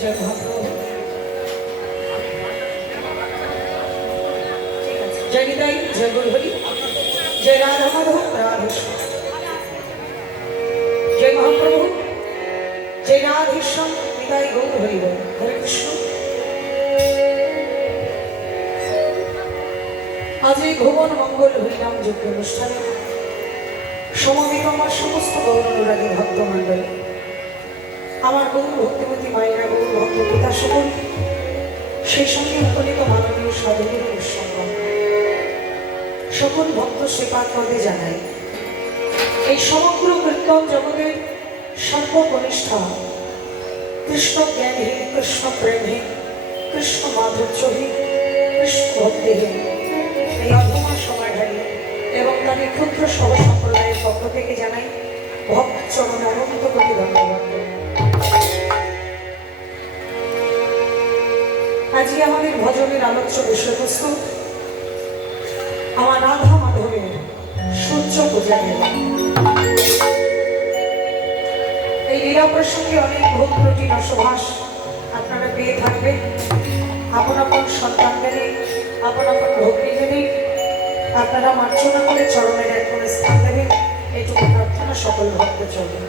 जय महाप्रभु जय निताई जय गुरुहरि जय राधा माधव राधेश्याम जय महाप्रभु जय राधेश्याम निताई गौर हरि बोल हरे कृष्ण। आज এই ভুবন মঙ্গল হরিনাম যজ্ঞ অনুষ্ঠানে সমবেত আমার সমস্ত গৌর অনুরাগী ভক্তমণ্ডলী, আমার গৌর ভক্তিমতী মায়েরা, গৌর ভক্ত পিতা সকল, সেই সঙ্গে উপনীত মাননীয় সাধুগুরু গোস্বামীগণ, সকল ভক্ত শ্রীপাদ পদে জানাই এই সমগ্র কীর্তন জগতের সর্বকনিষ্ঠা কৃষ্ণ জ্ঞানহীন, কৃষ্ণ প্রেমহীন, কৃষ্ণ মাধুর্যহীন, কৃষ্ণ ভক্তিহীন এই অধমা সময়ধারী এবং তার ক্ষুদ্র সহ সম্প্রদায়ের পক্ষ থেকে জানাই ভক্ত চরণে অনন্ত কোটি ধন্যবাদ। আজকে আমাদের ভজনের আলোচ্য বিষয়বস্তু আমার রাধা মাধবের সূর্য পূজা লীলা। এই লীলা প্রসঙ্গে অনেক ভোগ ত্রুটি রসভাস আপনারা পেয়ে থাকবেন। আপন আপন সন্তানদেরই, আপন আপন ভগ্নীদেরই আপনারা মার্জনা করে চরণের এক কোণে স্থান দেবেন, এইটুকু প্রার্থনা সকল ভক্ত চলবে।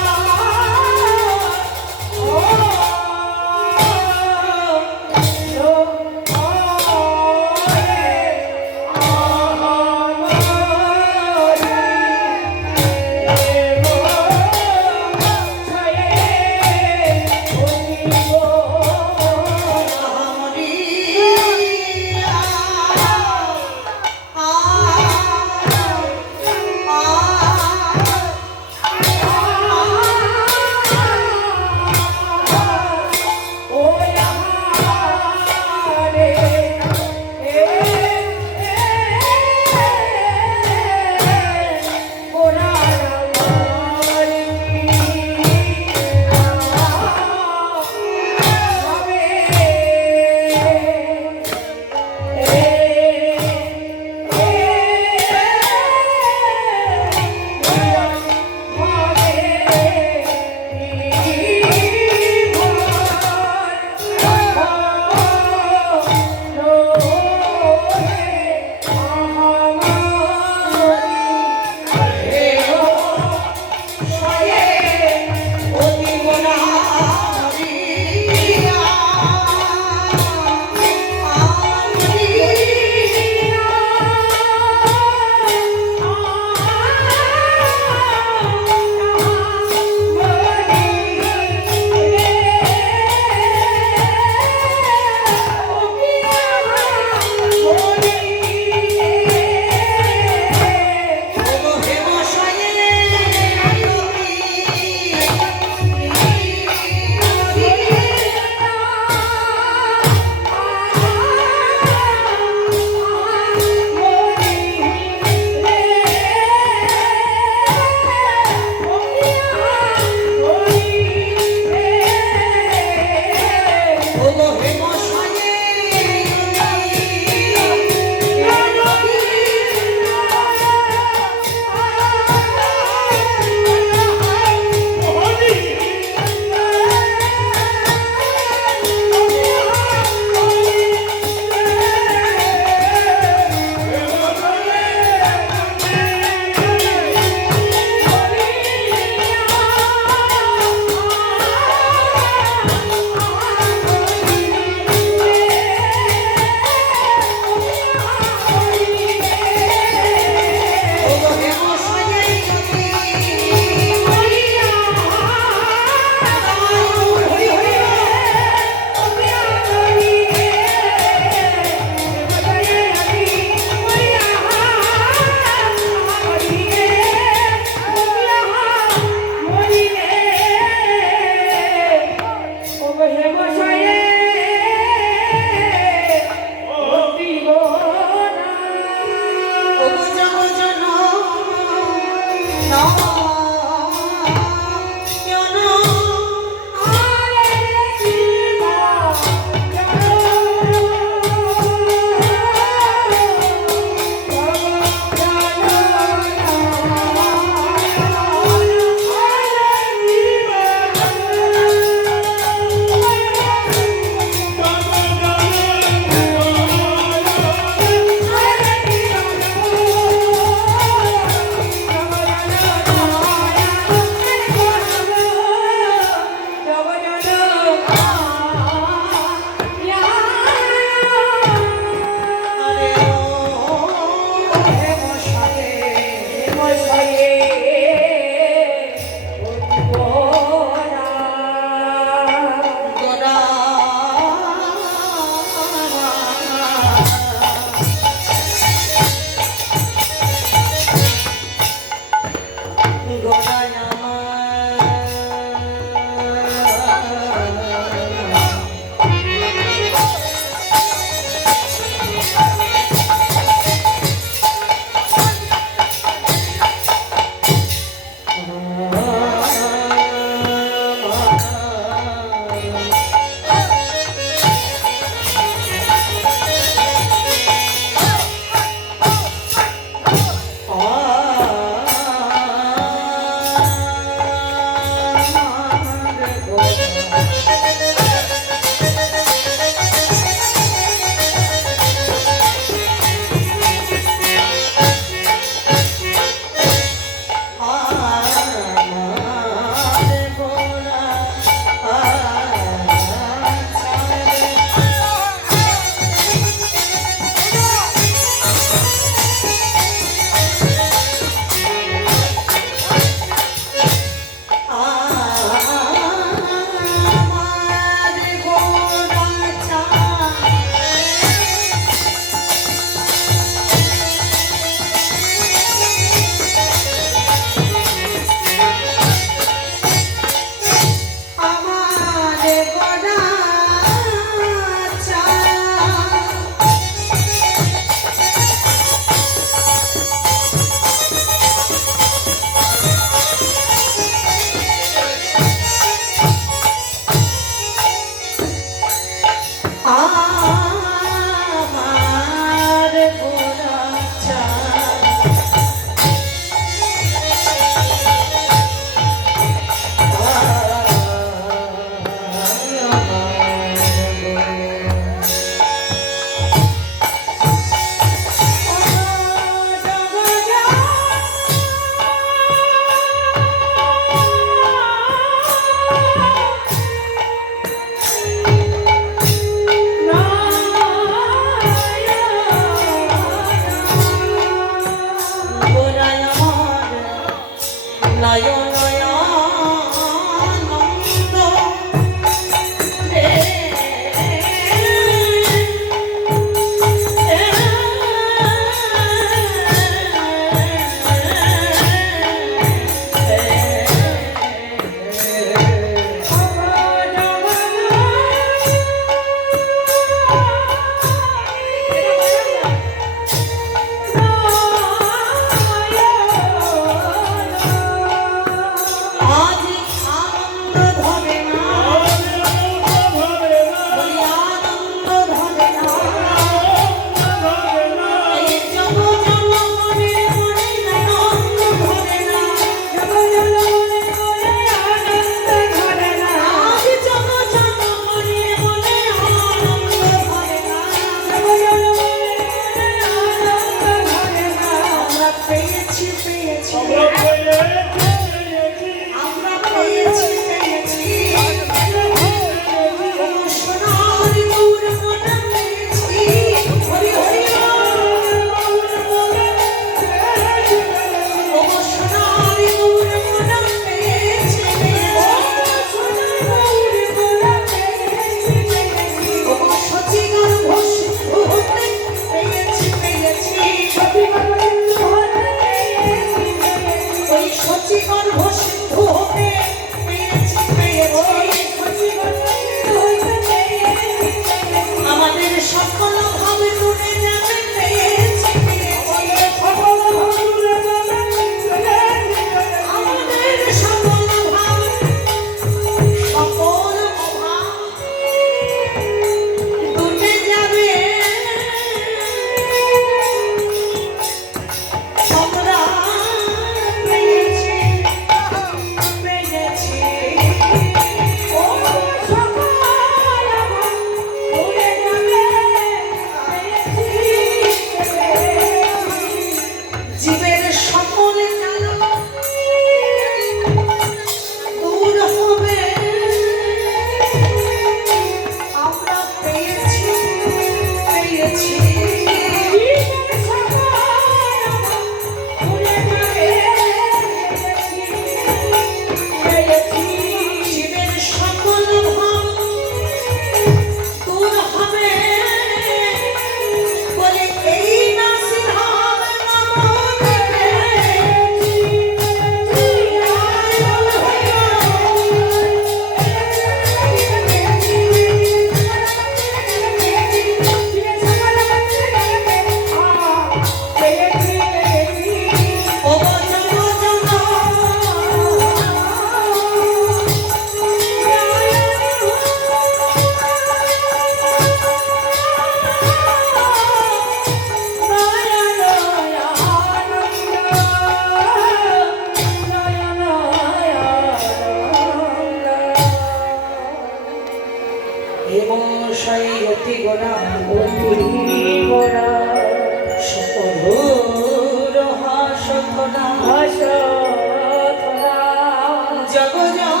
জগজন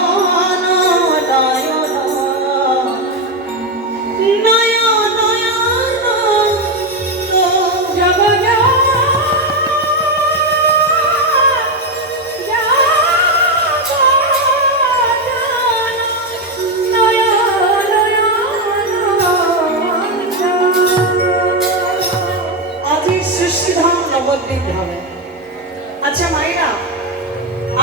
নয়ন নয়ন আজই সৃষ্টিধাম নবদ্বীপ ধামে। আচ্ছা মায়েরা,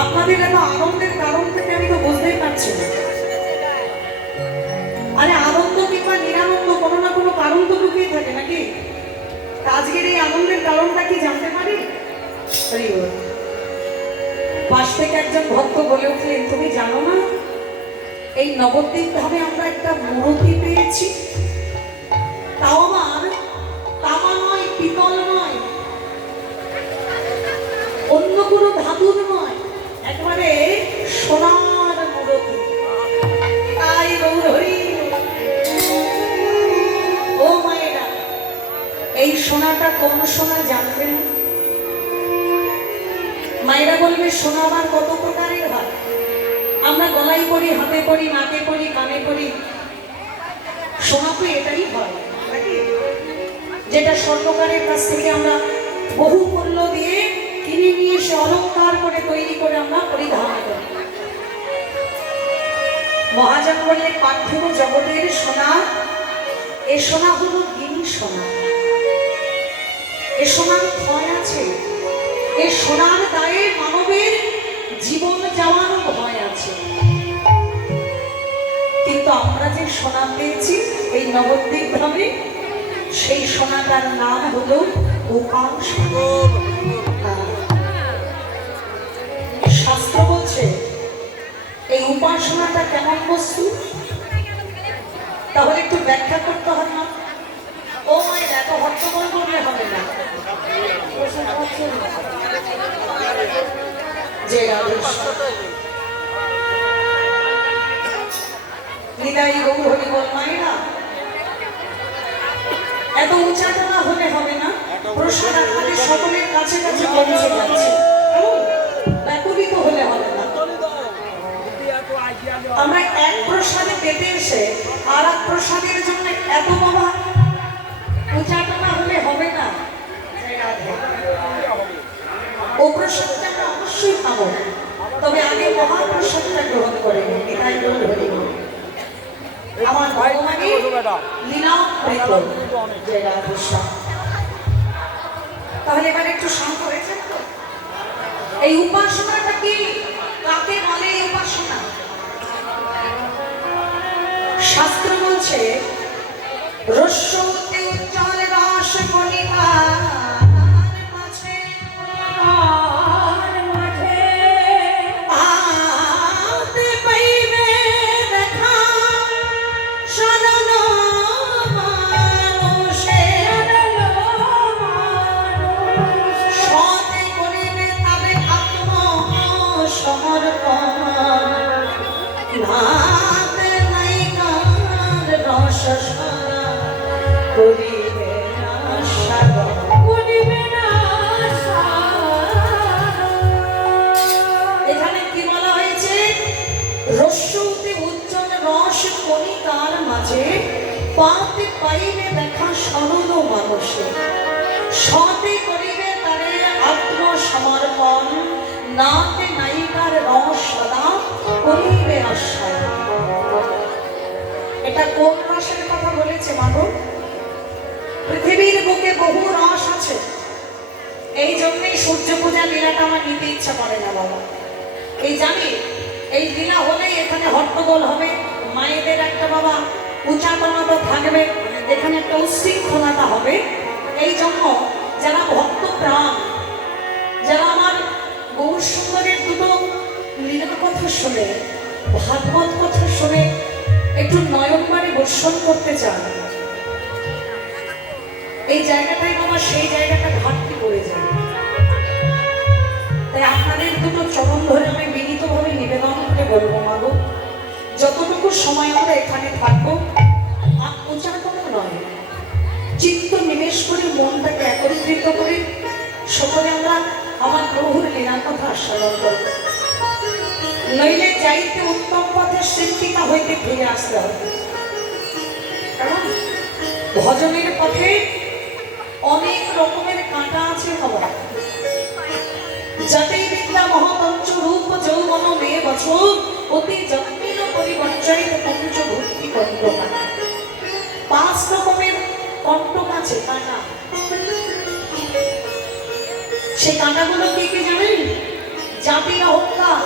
আপনাদের এত আনন্দের কারণ থেকে আমি তো বুঝতেই পারছি না। আরে আনন্দ কিংবা নিরানন্দ কোনো না কোনো কারণ তো লুকিয়ে থাকে নাকি? আজকের এই আনন্দের কারণটা কি জানতে পারি? পাশ থেকে একজন ভক্ত বলে উঠলেন, তুমি জানো না এই নবদ্বীপ ধামে আমরা একটা মূর্তি পেয়েছি, তাও আমার তামা নয়, পিতল নয়, অন্য কোনো ধাতুর নয়, একবারে সোনার মূর্তি। তাই গৌরহরি ও মায়েরা, এই সোনাটা কোন সোনা জানবেন? মায়েরা বলবে সোনা আবার কত প্রকারের হয়। আমরা গলায় পরি, হাতে পরি, নাকে পরি, কানে পরি, সোনা তো এটাই হয় নাকি? যেটা স্বর্ণকারের কাছ থেকে আমরা বহু মূল্য দিয়ে কিনে নিয়ে এসে অলংকার করে তৈরি করে আমরা পরিধান করি। মহাজন বললে পার্থিব জগতের সোনা, এ সোনা হলো গিনি সোনা। এ সোনার ক্ষয় আছে, এ সোনার দায়ে মানবের জীবন যাওয়ার ভয় আছে। কিন্তু আমরা যে সোনা পেয়েছি এই নবদ্বীপ ধামে, সেই সোনাটার নাম হলো উপাসনা। শাস্ত্র বলছে এই উপাসনাটা কেমন বস্তু, তাহলে একটু ব্যাখ্যা করতে হয় না? ও মায়ের এত হট্টগোল করলে হবে না। যে হৃদয় গৌরহরি বল মায়েরা, এত উচ্চাটনা হলে হবে না। প্রসাদ আপনাদের সকলের কাছে কাছে পৌঁছে যাচ্ছে, ব্যাকুলিত হলে হবে না। আমরা এক প্রসাদে পেতে এসে আর এক প্রসাদের জন্য এত বাবা উচ্চাটনা হলে হবে না। ও প্রসাদটা আমরা অবশ্যই পাবো, তবে আগে মহাপ্রসাদটা গ্রহণ করে হৃদয় গৌরহরি বল। আমার ভগবানের লীলামৃত জয় রাধেশ্যাম। তাহলে এবার একটু শান্ত হয়েছেন তো? এই উপাসনাটা কি, কাকে বলে এই উপাসনা? শাস্ত্র বলছে রস্যতে উজ্জ্বল রস কণিকা এখানে কি বলা হয়েছে? রস্যতে উজ্জ্বল রস কণিকার মাঝে পাতে পাইবে দেখা সরল মানুষে, সতে করিবে তারে আত্মসমর্পণ, নাতে নায়িকার রস সদা করিবে আশ্রয়। এটা কোন রসের কথা বলেছে মাধব? পৃথিবীর বুকে বহু রস আছে, এই জন্যই সূর্য পূজা লীলাটা আমার নিতে ইচ্ছা করে না বাবা। এই জানি এই লীলা হলেই এখানে হট্টগোল হবে, মায়েদের একটা বাবা উচ্চাটনাটা থাকবে, এখানে একটা উশৃঙ্খলতা হবে। এই জন্য যারা ভক্ত প্রাণ, যারা আমার গৌর সুন্দরের দুটো লীলার কথা শুনে, ভাগবত কথা শুনে একটু নয়নবারে বর্ষণ করতে চান, এই জায়গাটাই বাবা সেই জায়গাটা ঘাটতি পড়ে যায়। তাই আপনাদের দুটো চরণ ধরে আমি বিনীতভাবে নিবেদন করে বলবো মাগো, যতটুকু সময় আমরা এখানে থাকবো উচ্চারণ নয়, চিত্ত নিবেশ করে মনটাকে একত্রিত করে সকলে আমরা আমার প্রভুর লীলার কথা স্মরণ করব, নইলে যাইতে উত্তম পথে সৃষ্টিকা হইতে ফিরে আসতে হবে। কারণ ভজনের পথে অনেক রকমের কাঁটা আছে বাবা। যাতেই বিদ্যা মহতঞ্চ রূপ যৌবন মেয়ে বছর অতি যত্ন পরিবর্চায়িত পঞ্চভূতি কণ্টকা। 5 রকমের কণ্টক আছে কাঁটা। সেই কাঁটাগুলো কি কি জানেন? জাতির অহংকার,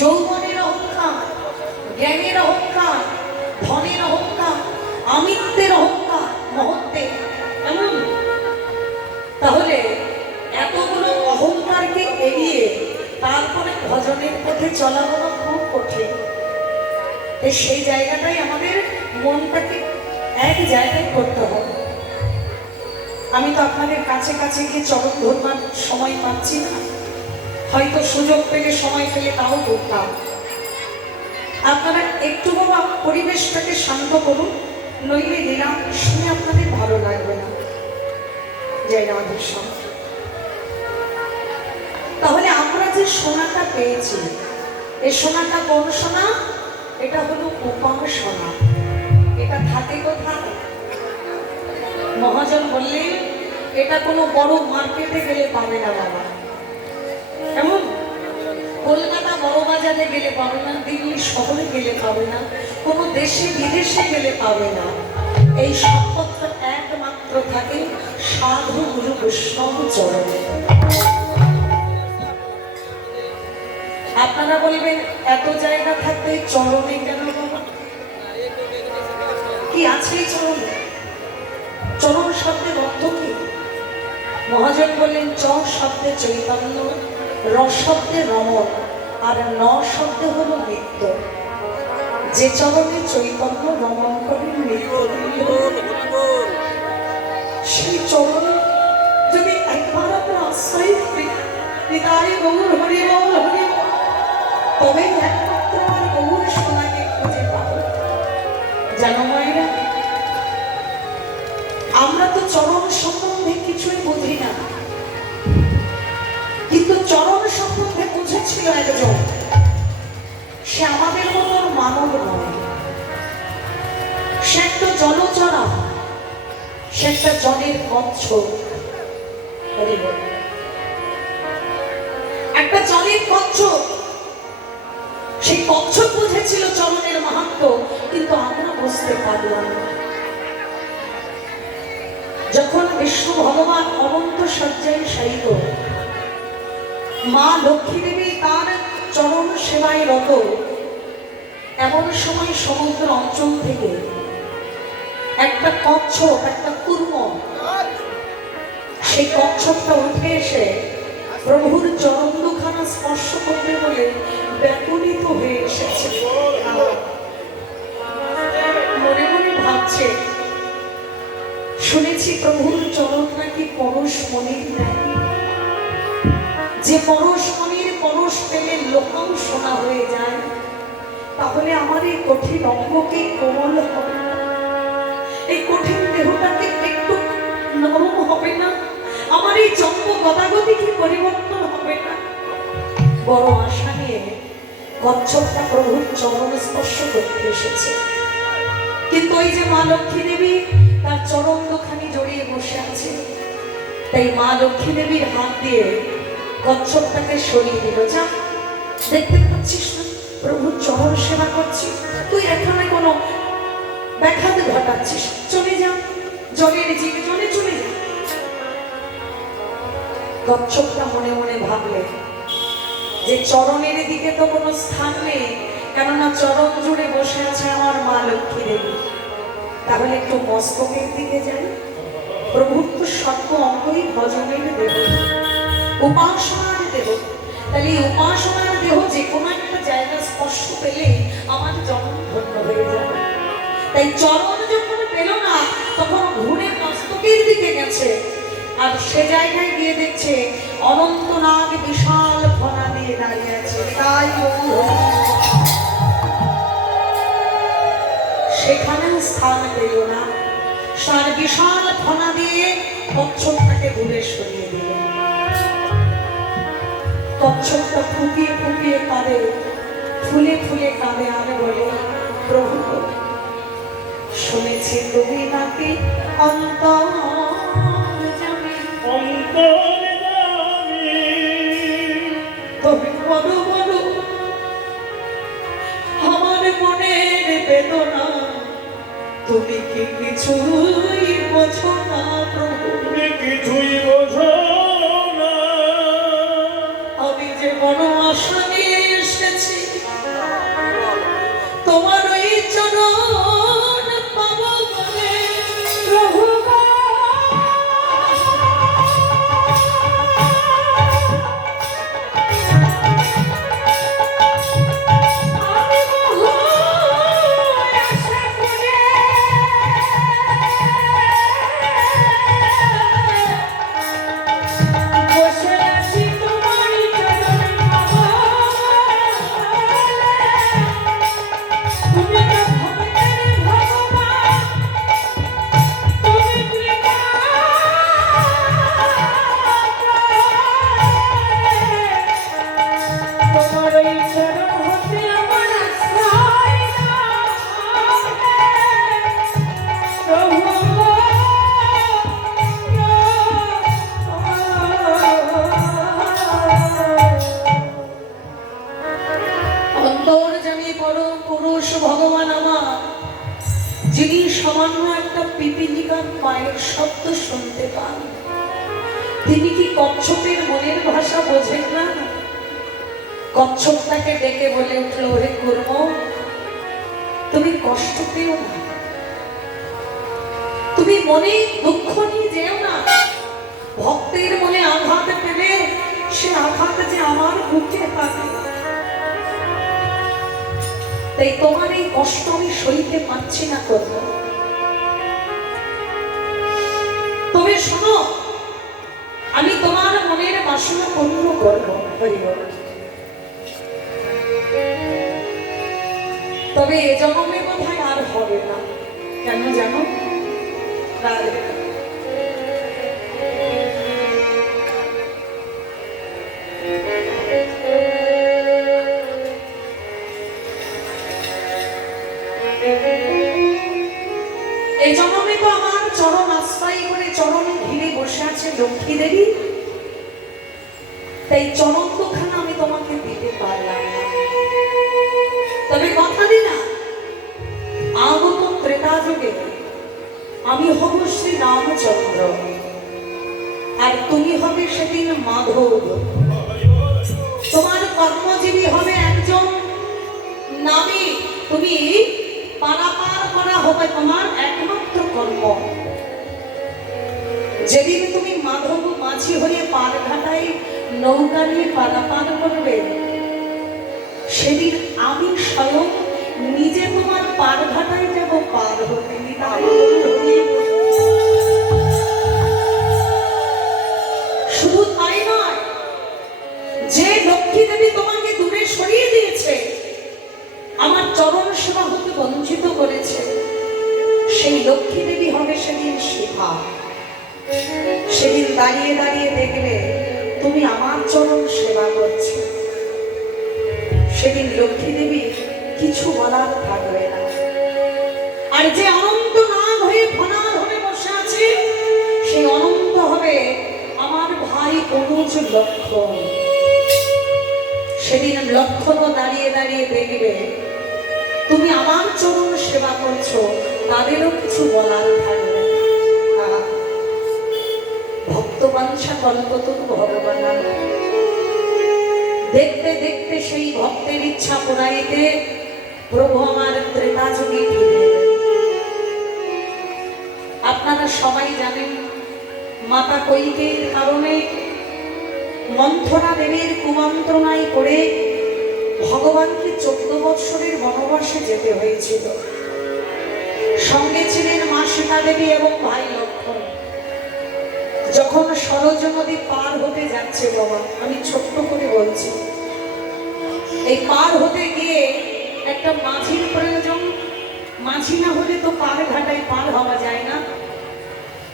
যৌবনের অহংকার, জ্ঞানের অহংকার, ধনের অহংকার, আমিত্বের অহংকার, মহত্বের। এমন তাহলে এতগুলো অহংকারকে এড়িয়ে তারপরে ভজনের পথে চলানো খুব কঠিন। সেই জায়গাটাই আমাদের মনটাকে এক জায়গায় করতে হবে। আমি তো আপনাদের কাছে কাছে গিয়ে চরণ ধরবার সময় পাচ্ছি না, হয়তো সুযোগ পেলে সময় পেলে তাও করতাম। আপনারা একটু বাবা পরিবেশটাকে শান্ত করুন, নইলে নিলাম শুনে আপনাদের ভালো লাগবে না। জয় আমাদের সঙ্গে। তাহলে আমরা যে সোনাটা পেয়েছি, এই সোনাটা কোন সোনা? এটা হলো উপাসনা। এটা থাকে কোথায়? মহাজন বললেন এটা কোনো বড় মার্কেটে গেলে পাবে না বাবা। এমন কলকাতা বড় বাজারে গেলে পাবে না, দিল্লি শহরে গেলে পাবে না, কোনো দেশে বিদেশে গেলে পাবে না। এই সম্পত্র একমাত্র থাকে সাধু গুরু বৈষ্ণব চরণে। আপনারা বলবেন এত জায়গা থাকতে চরণে কেন বাবা? কি আছে চরণে? চরণ শব্দের অর্থ কি? মহাজন বললেন চ শব্দে চৈতন্য, র শব্দে রমণ, আর ন শব্দে হলো নিত্য। যে চরণে চৈতন্য রমণ করে নিত্য, সেই চরণ যদি একবার আমরা আশ্রয় করি, নিতাই গৌর হরি বল হরি বল, তবে একমাত্র আমার গৌর সোনাকে খুঁজে পাবো। জানো মায়েরা, আমরা তো চরণ সম্বন্ধে কিছুই বুঝি না, কিন্তু চরণ সম্বন্ধে বুঝেছিল একজন। সে আমাদের মতো মানব নয়, সে একটা জলচরা, সে একটা জলের কচ্ছপ। একটা জলের কচ্ছপ। সেই কচ্ছপ বুঝেছিল চরণের মাহাত্ম্য, কিন্তু আমরা বুঝতে পারলাম না। যখন বিষ্ণু ভগবান অনন্ত শয্যায় শায়িত, মা লক্ষ্মী দেবী তার চরণ সেবায় রত, এমন সময় সমুদ্র অঞ্চল থেকে একটা কচ্ছপ, একটা কুর্ম, সেই কচ্ছপটা উঠে এসে প্রভুর চরণ দুখানা স্পর্শ করতে বলে ব্যাকুলিত হয়ে এসেছে। মনে মনে ভাবছে, শুনেছি প্রভুর চরণ নাকি পরশমণির নেয়, যে পরশমণির পরশ পেলে লোকাও সোনা হয়ে যায়। তাহলে আমার এই কঠিন অঙ্গকে কোমল হবে না, এই কঠিন দেহটাকে একটু নরম হবে না, আমার এই চম্প গতাগতি কি পরিবর্তন হবে না? বড় আশা নিয়ে কচ্ছপটা প্রভুর চরণ স্পর্শ করতে এসেছে। কিন্তু ওই যে মা লক্ষ্মী দেবী তার চরণ দুখানি জড়িয়ে বসে আছে, তাই মা লক্ষ্মী দেবীর হাত দিয়ে কচ্ছপটাকে সরিয়ে দিল। যা, দেখতে পাচ্ছিস না প্রভুর চরণ সেবা করছি, তুই এখানে কোনো ব্যাঘাত ঘটাচ্ছিস, চলে যা, জলের জিকে জলে চলে যা। কচ্ছপটা মনে মনে ভাবলে যে চরণের দিকে তো কোনো স্থান নেই, কেননা চরণ জুড়ে বসে আছে আমার মা লক্ষ্মী দেবী। তাহলে একটু মস্তকের দিকে যাই। প্রভুর তো সর্ব অঙ্গই ভজনের দেব, উপাসনার দেব। তাহলে এই উপাসনার দেহ যে কোনো একটা জায়গা স্পর্শ পেলে আমার জন্ম ধন্য হয়ে যাবে। তাই চরণ যখন পেল না, তখন ঘুরে মস্তকের দিকে গেছে, আর সে জায়গায় গিয়ে দেখছে অনন্তনাগ বিশাল ফনা দিয়ে দাঁড়িয়ে আছে। তাই সেখানেও স্থান পেল না, তার বিশাল ফনা দিয়ে কচ্ছপটাকে দূরে সরিয়ে দিল। কচ্ছপটা ফুপিয়ে ফুপিয়ে কাঁদে, ফুলে ফুলে কাঁদে আর বলে, প্রভু শুনেছি তুমি নাকি অন্তর্যামী, তবে বলো বলো আমার মনের বেদনা, তুমি কি কিছুই বোঝো না প্রভু? কিছুই বোঝো না। আমি যে মন আশা নিয়ে এসেছি তোমার ওই চরণ পাবো বলে, প্রভু অন্তর্যামী পরম পুরুষ ভগবান আমার, যিনি সামান্য একটা পিপীলিকার পায়ের শব্দ শুনতে পান, তিনি কি কচ্ছপের মনের ভাষা বোঝেন না? কচ্ছপটাকে ডেকে বলে উঠল, হে কুর্ম, তুমি কষ্ট পেও না, তুমি মনে দুঃখ নিয়ে যেও না। ভক্তের মনে আঘাত পেলে সে আঘাত যে আমার বুকে পাবে, তাই তোমার এই কষ্ট আমি সইতে পারছি না করব। তবে শোনো, আমি তোমার মনের বাসনা পূর্ণ করব। তবে এ জন্মে বোধহয় আর হবে না। কেন জানো? এই জন্মে তো আমার চরণ আশ্রয় করে চরণ ঘিরে বসে আছে লক্ষ্মী দেবী, তাই চরণ দুখানা আমি তোমাকে দিতে পারলাম না। তবে কথা দিলাম, আগত ত্রেতা যুগে আমি হব শ্রী রামচন্দ্র, আর তুমি হবে সেদিন মাধব। তোমার কর্মজীবী হবে একজন নামী, তুমি পারাপার করা হবে তোমার একমাত্র কর্ম। যেদিন তুমি মাধব মাঝি হয়ে পার ঘাটায় নৌকা নিয়ে পারাপার করবে, সেদিন আমি স্বয়ং নিজে তোমার পার ঘাটায় যাব পার হতে। শুধু তাই নয়, যে লক্ষ্মী দেবী তোমাকে দূরে সরিয়ে দিয়েছে, আমার চরণ সেবা হতে বঞ্চিত করেছে, সেই লক্ষ্মী দেবী হবে সেদিন শিখা। সেদিন দাঁড়িয়ে দাঁড়িয়ে দেখবে তুমি আমার চরণ সেবা করছো, সেদিন লক্ষ্মী দেবী কিছু বলার থাকবে না। আর যে অনন্ত নাগ হয়ে ফনা ধরে বসে আছে, সেই অনন্ত হবে আমার ভাই অনুজ লক্ষণ। সেদিন লক্ষণ দাঁড়িয়ে দাঁড়িয়ে দেখবে তুমি আমার চরণ সেবা করছো, তাদেরও কিছু বলার থাকবে না। ভক্তবাঞ্ছা কল্পতরু ভগবান, দেখতে দেখতে সেই ভক্তের ইচ্ছা পুরাইতে প্রভু আমার ত্রেতা যুগে ফিরে এলেন। আপনারা সবাই জানেন, মাতা কৈকেয়ীর কারণে মন্থরা দেবীর কুমন্ত্রণায় করে ভগবানকে 14 বৎসরের বনবাসে যেতে হয়েছিল। সঙ্গে ছিলেন মা সীতা দেবী এবং ভাই লক্ষণ। যখন সরজ নদী পার হতে যাচ্ছে, বাবা আমি ছোট্ট করে বলছি, এই পার হতে গিয়ে একটা মাঝির প্রয়োজন। মাঝি না হলে তো পার ঘাটায় পার হওয়া যায় না।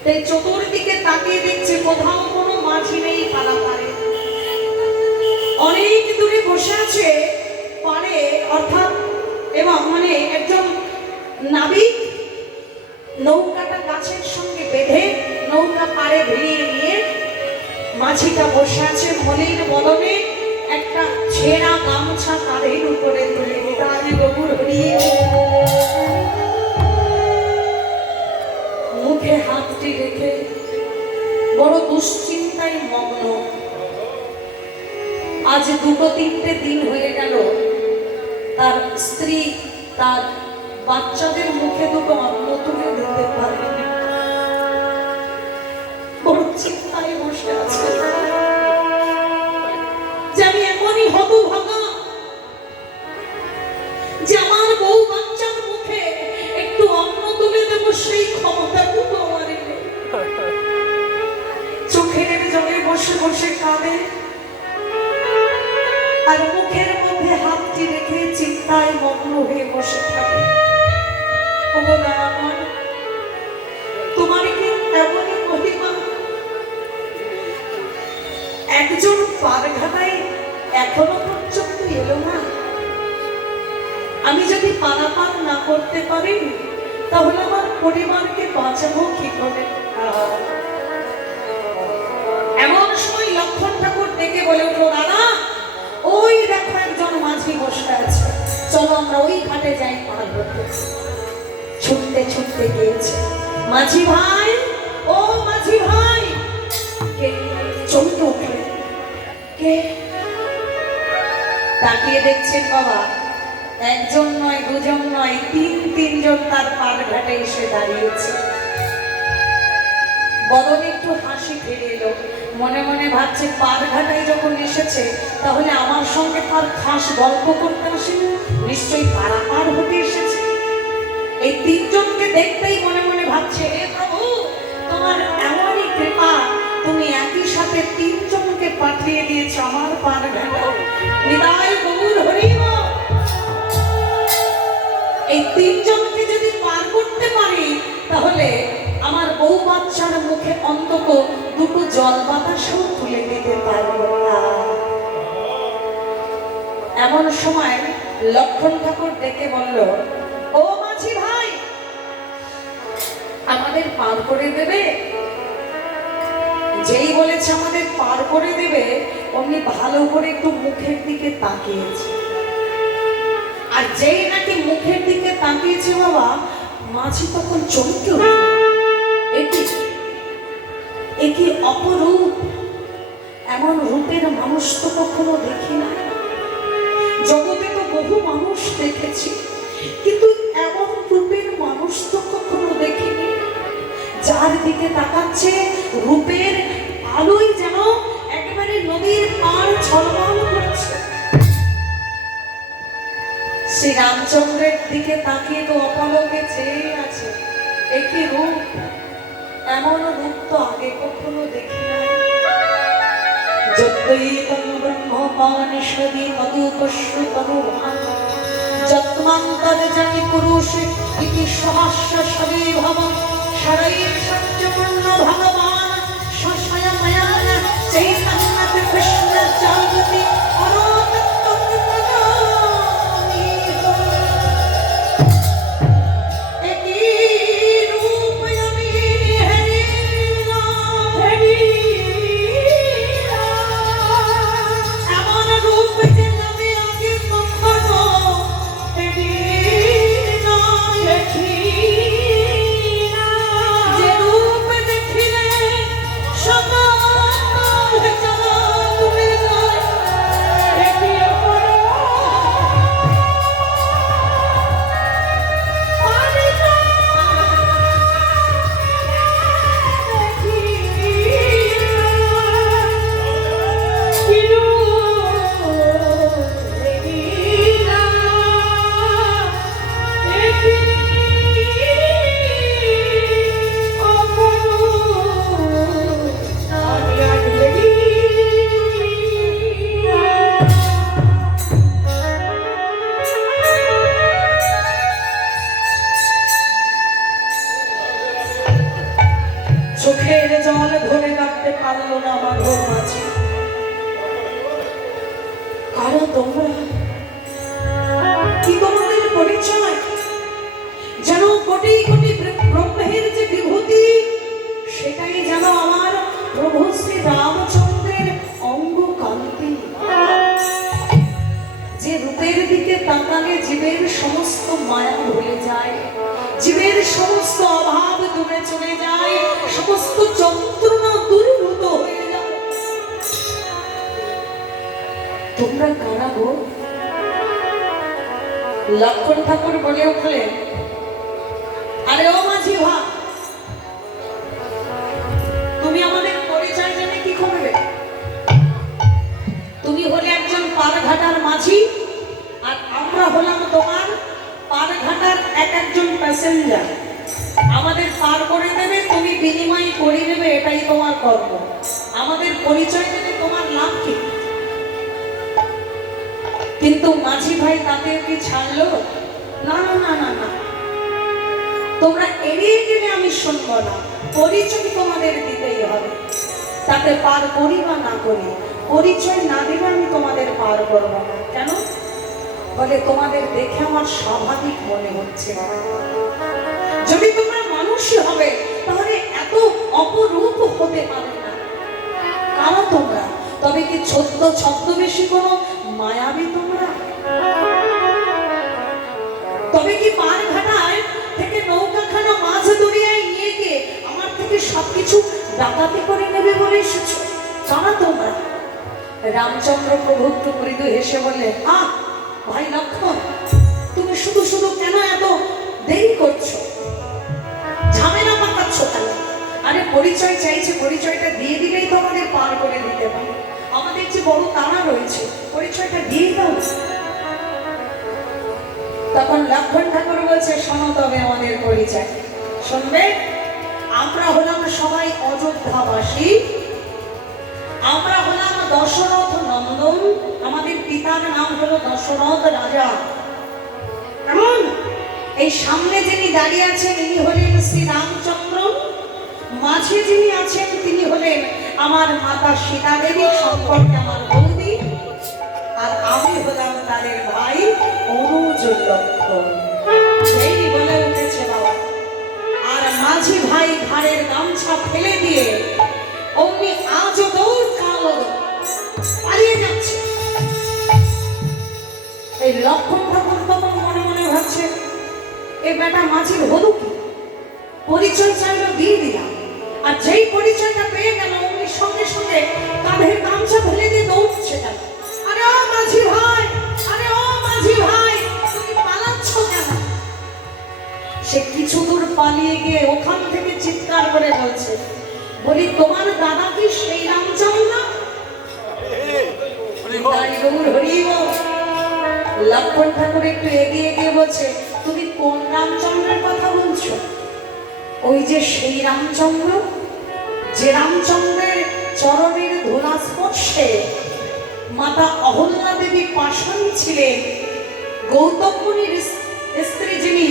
তাই চতুর্দিকে তাকিয়ে দেখছে কোথাও কোনো মাঝি নেই পারাপারে। নামে একজন নাবিক নৌকাটা গাছের সঙ্গে বেঁধে নৌকা পাড়ে বেরিয়ে নিয়ে মাঝিটা বসে আছে মলিন বদনে, একটা ছেঁড়া গামছা কাঁধের উপরে তুলে নিতাই গৌর হরি। মুখে হাতটি রেখে বড় দুশ্চিন্তায় মগ্ন। আজ 2-3টে দিন হয়ে গেল তার স্ত্রী তার বাচ্চাদের মুখে দুটো অন্ন তুলে দিতে পারেনি। বড় চিন্তায় বসে আছে যে আমি এমনই হতভাগা যে আমার বউ বাচ্চার মুখে একটু অন্ন তুলে দেব, সেই ক্ষমতাটুকু আমার নেই। চোখের জলে বসে বসে কাঁদে আর মুখের মধ্যে হাতটি রেখে চিন্তায় মগ্ন হয়ে বসে থাকে। তোমার কি এমনই মহিমা? একজন পারঘাটায় এখনো পর্যন্ত এলো না। আমি যদি পারাপার না করতে পারি তাহলে আমার পরিবারকে বাঁচাবো কি করে? এমন সময় লক্ষণ ঠাকুর ডেকে বলে উঠলো, দাদা ওই দেখো একজন মাঝি বসে আছে, চলো আমরা ওই ঘাটে যাই পার করতে। ছুটতে ছুটতে গিয়েছে। মাঝি ভাই, ও মাঝি ভাই! কে? চমকে উঠল। কে? তাকিয়ে দেখছেন বাবা, একজন নয়, দুজন নয়, তিনজন তার পার ঘাটে এসে দাঁড়িয়েছে। বদনে একটু হাসি ফিরে এলো, মনে মনে ভাবছে পার ঘাটায় যখন এসেছে তাহলে আমার সঙ্গে তার খাস গল্প করতে আসেনি, নিশ্চয়ই পারাপার হতে এসেছে। এই 3জনকে দেখতেই মনে মনে ভাবছে, হে প্রভু, তোমার এমনই কৃপা, তুমি একই সাথে 3জনকে পাঠিয়ে দিয়েছ আমার পার ঘাটা। নিতাই গৌর হরি বল। এই 3জনকে যদি পার করতে পারি তাহলে আমার বউ বাচ্চার মুখে অন্তত 2টো জল বাতাসও তুলে দিতে পারবো না। এমন সময় লক্ষণ ঠাকুর ডেকে বলল, ও মাঝি ভাই, আমাদের পার করে দেবে? যেই বলেছে আমাদের পার করে দেবে অমনি ভালো করে একটু মুখের দিকে তাকিয়েছে। আর যেই নাকি মুখের দিকে তাকিয়েছে বাবা, মাঝি তখন চমকে উঠল। একি অপরূপ, এমন রূপের মানুষ তো কখনো দেখি না। জগতে তো বহু মানুষ দেখেছি, কিন্তু এমন রূপের মানুষ তো কখনো দেখিনি। যার দিকে তাকাচ্ছে রূপের আলোই যেন একেবারে নদীর পাড় ঝলমল করছে। শ্রী রামচন্দ্রের দিকে তাকিয়ে তো অপলকে চেয়ে আছে। একই রূপ, এমন রূপ তো আগে কখনো দেখি না। যদ্বৈতং ব্রহ্মোপনিষদি তদুপশ্রু তনুভান যত্মান্তর্জাতি পুরুষে ইতি সহস্র সবে ভব শরৈর সত্যপূর্ণ ভগবান স্বস্বয়ময়ান চৈতন্য কৃষ্ণ জাগতি অনন্তম নমামি। একই রূপ আমি হরি এমন রূপ যে আমি আগে কখনো দেখি না। যে রূপ দেখিলে সকল জগৎ উড়ে যায়। একই চোখের জল ধরে রাখতে পারলো না আমার ঘর মাঝে। কারো তোমরা কি তোমাদের পরিচয়? জীবের সমস্ত অভাব দূরে চলে যায়, সমস্ত যন্ত্রণা দূরীভূত হয়ে যায়। তোমরা কারা গো? লক্ষণ ঠাকুর বলে উঠলেন, আরে ও মাঝি ভাই, তুমি আমাদের পরিচয় জেনে কি করবে? তুমি হলে একজন পারঘাটার মাঝি, আর আমরা হলাম তোমার পারঘাটার একজন প্যাসেঞ্জার। আমাদের পার করে দেবে, তুমি বিনিময় করে দেবে, এটাই তোমার কর্ম। আমাদের পরিচয় জেনে তোমার লাভ কি? কিন্তু মাঝি ভাই তাতে কি ছাড়লো? না না না না না, তোমরা এড়িয়ে গেলে আমি শুনবো না, পরিচয় তোমাদের দিতেই হবে। তাতে পার করি বা না করি, পরিচয় না দিলে আমি তোমাদের পার করবো না। কেন? বলে তোমাদের দেখে আমার স্বাভাবিক মনে হচ্ছে না। যদি তোমরা মানুষই হবে তাহলে এত অপরূপ হতে পারে না। কারণ তোমরা তবে কি ছদ্মবেশী কোনো মায়াবী তোমরা? তবে কি পারঘাটায় থেকে নৌকাখানা মাঝ দরিয়ায় নিয়ে গিয়ে আমার থেকে সবকিছু ডাকাতি করে নেবে বলে এসেছো? জানা তোমরা? রামচন্দ্র প্রভু একটু মৃদু হেসে বললেন, আহ ভাই লক্ষণ, তুমি শুধু শুধু কেন এত দেরি করছো? ঝামেলা পাকাচ্ছ কেন? আরে পরিচয় চাইছে, পরিচয়টা দিয়ে দিলেই তো আমাদের পার করে দিতে পারে। আমাদের যে বড় তাড়া রয়েছে, পরিচয়টা দিয়ে দাও। তখন লক্ষণ ঠাকুর বলছে, শোনো তবে আমাদের পরিচয়। শুনবে? আমরা হলাম সবাই অযোধ্যাবাসী, আমরা হলাম দশরথ নন্দন, আমাদের পিতার নাম হলো দশরথ রাজা। এমন এই সামনে যিনি দাঁড়িয়ে আছেন ইনি হলেন শ্রী রামচন্দ্র, মাঝে যিনি আছেন তিনি হলেন আমার মাতা সীতা দেবী, সম্পর্কে আমার বৌদি, আর আমি হলাম তাদের ভাই অনুজ লক্ষণ। সেই বলে উঠেছে বাবা। আর মাঝি ভাই ঘাড়ের গামছা ফেলে দিয়ে অমনি আজও দৌড় কালো পালিয়ে যাচ্ছে। এই লক্ষণ ঠাকুর তখন মনে মনে ভাবছে, এ বেটা মাঝির হলো কি? পরিচয় চাইলো, দিয়ে দিলাম, আর যেই পরিচয়টা পেয়ে গেল অমনি সঙ্গে সঙ্গে কাঁধের গামছা ফেলে দিয়ে দৌড়ছে কেন? আরে ও মাঝি ভাই, আরে ও মাঝি ভাই, তুমি পালাচ্ছ কেন? সে কিছু দূর পালিয়ে গিয়ে ওখান থেকে চিৎকার করে বলছে, বলি তোমার দাদা কি সেই রামচন্দ্র? লক্ষণ ঠাকুর একটু এগিয়ে গিয়ে বলছে, তুমি কোন রামচন্দ্রের কথা বলছো? ওই যে সেই রামচন্দ্র, যে রামচন্দ্রের চরণের ধুলা স্পর্শে মাতা অহল্যা দেবী পাষাণী ছিলেন। গৌতম মুনির স্ত্রী যিনি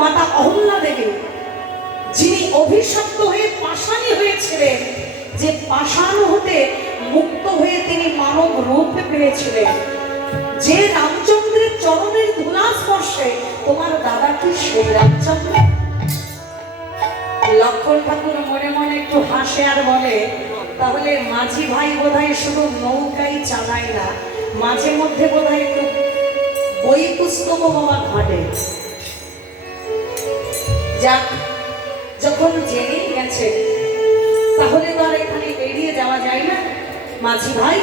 মাতা অহল্যা দেবী, যিনি অভিশপ্ত হয়ে পাষাণী হয়েছিলেন, যে পাষাণ হতে মুক্ত হয়ে তিনি মানব রূপ পেয়েছিলেন, যে রামচন্দ্রের চরণের ধুলা স্পর্শে তোমার দাদা কি সেই রামচন্দ্র? লক্ষণ ঠাকুর মনে মনে একটু হাসে আর বলে, তাহলে মাঝি ভাই বোধহয় শুধু নৌকাই চালায় না, মাঝে মধ্যে বোধহয় একটু বই পুস্তক বাবা ঘাটে। যাক, যখন জেনেই গেছে তাহলে তো আর এখানে এড়িয়ে যাওয়া যায় না। মাঝি ভাই,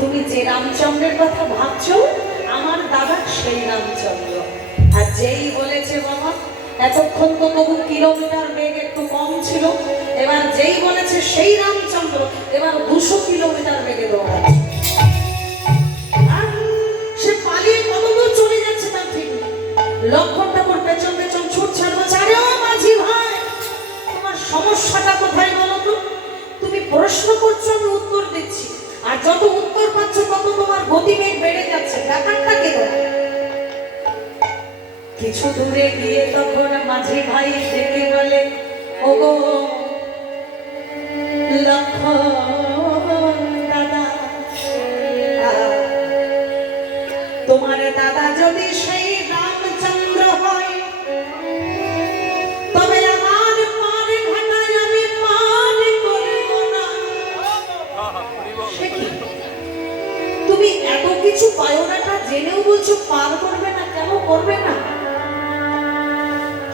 তুমি যে রামচন্দ্রের কথা ভাবছো আমার দাদা সেই রামচন্দ্র। আর যেই বলেছে বাবা, এতক্ষণ তো তবু কিলোমিটার বেগ একটু কম ছিল, এবার যেই বলেছে সেই রামচন্দ্র, এবার 200 কিলোমিটার বেগে দৌড়াচ্ছে। সে পালিয়ে কত দূর চলে যাচ্ছে তার ঠিক নেই। লক্ষণ ঠাকুর পেছন পেছন ছুটছে আর বলছে, আরে ও মাঝি ভাই, তোমার সমস্যাটা কোথায় বলো তো? তুমি প্রশ্ন করছো, আমি উত্তর দিচ্ছি, আর যত উত্তর পাচ্ছ তত তোমার গতিবেগ বেড়ে যাচ্ছে, ব্যাপারটা কি? কিছু দূরে গিয়ে তখন মাঝি ভাই ডেকে বলে, ওগো লক্ষণ দাদা, তোমার দাদা যদি সেই রামচন্দ্র হয় তবে আমার পারে ঘাটায় আমি পার করব না। তুমি এত কিছু বায়োডাটা জেনেও বলছো পার করবে না, কেন করবে না?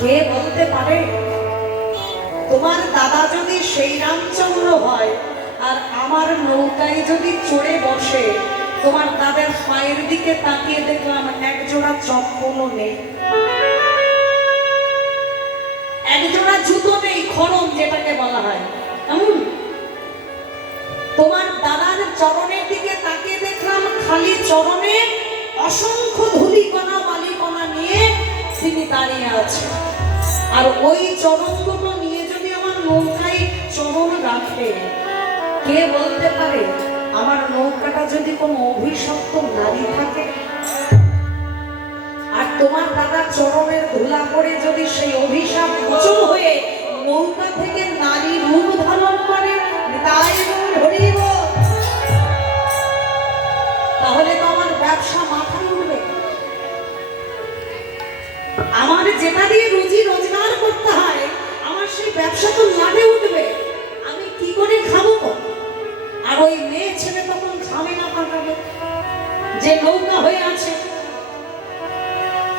কে বলতে পারে? তোমার দাদা যদি সেই রামচন্দ্র হয় আর আমার নৌকায় যদি চড়ে বসে, তোমার দাদার পায়ের দিকে তাকিয়ে দেখলাম এক জোড়া চপ্পলও নেই, এক জোড়া জুতো নেই, খড়ম যেটাকে বলা হয়। তোমার দাদার চরণের দিকে তাকিয়ে দেখলাম খালি চরণে অসংখ্য ধূলিকণা বালিকণা নিয়ে তিনি দাঁড়িয়ে আছেন। আর ওই চরণগুলো নিয়ে যদি আমার নৌকায় চরণ রাখে, কে বলতে পারে আমার নৌকাটা যদি কোনো অভিশপ্ত নারী থাকে, আর তোমার দাদার চরণের ধুলা করে যদি সেই অভিশাপ মোচন হয়ে নৌকা থেকে নারী রূপ ধারণ করে, তাই ধরিব, তাহলে তো আমার ব্যবসা মাথায় উঠবে। আমার যেটা দিয়ে রুজি রোজগার করতে হয়, আমার সেই ব্যবসা তো লাটে উঠবে। আমি কি করে খাবো? আর ওই মেয়ে ছেলে তখন ঝামেলা পাঠাবে যে নৌকা হয়ে আছে।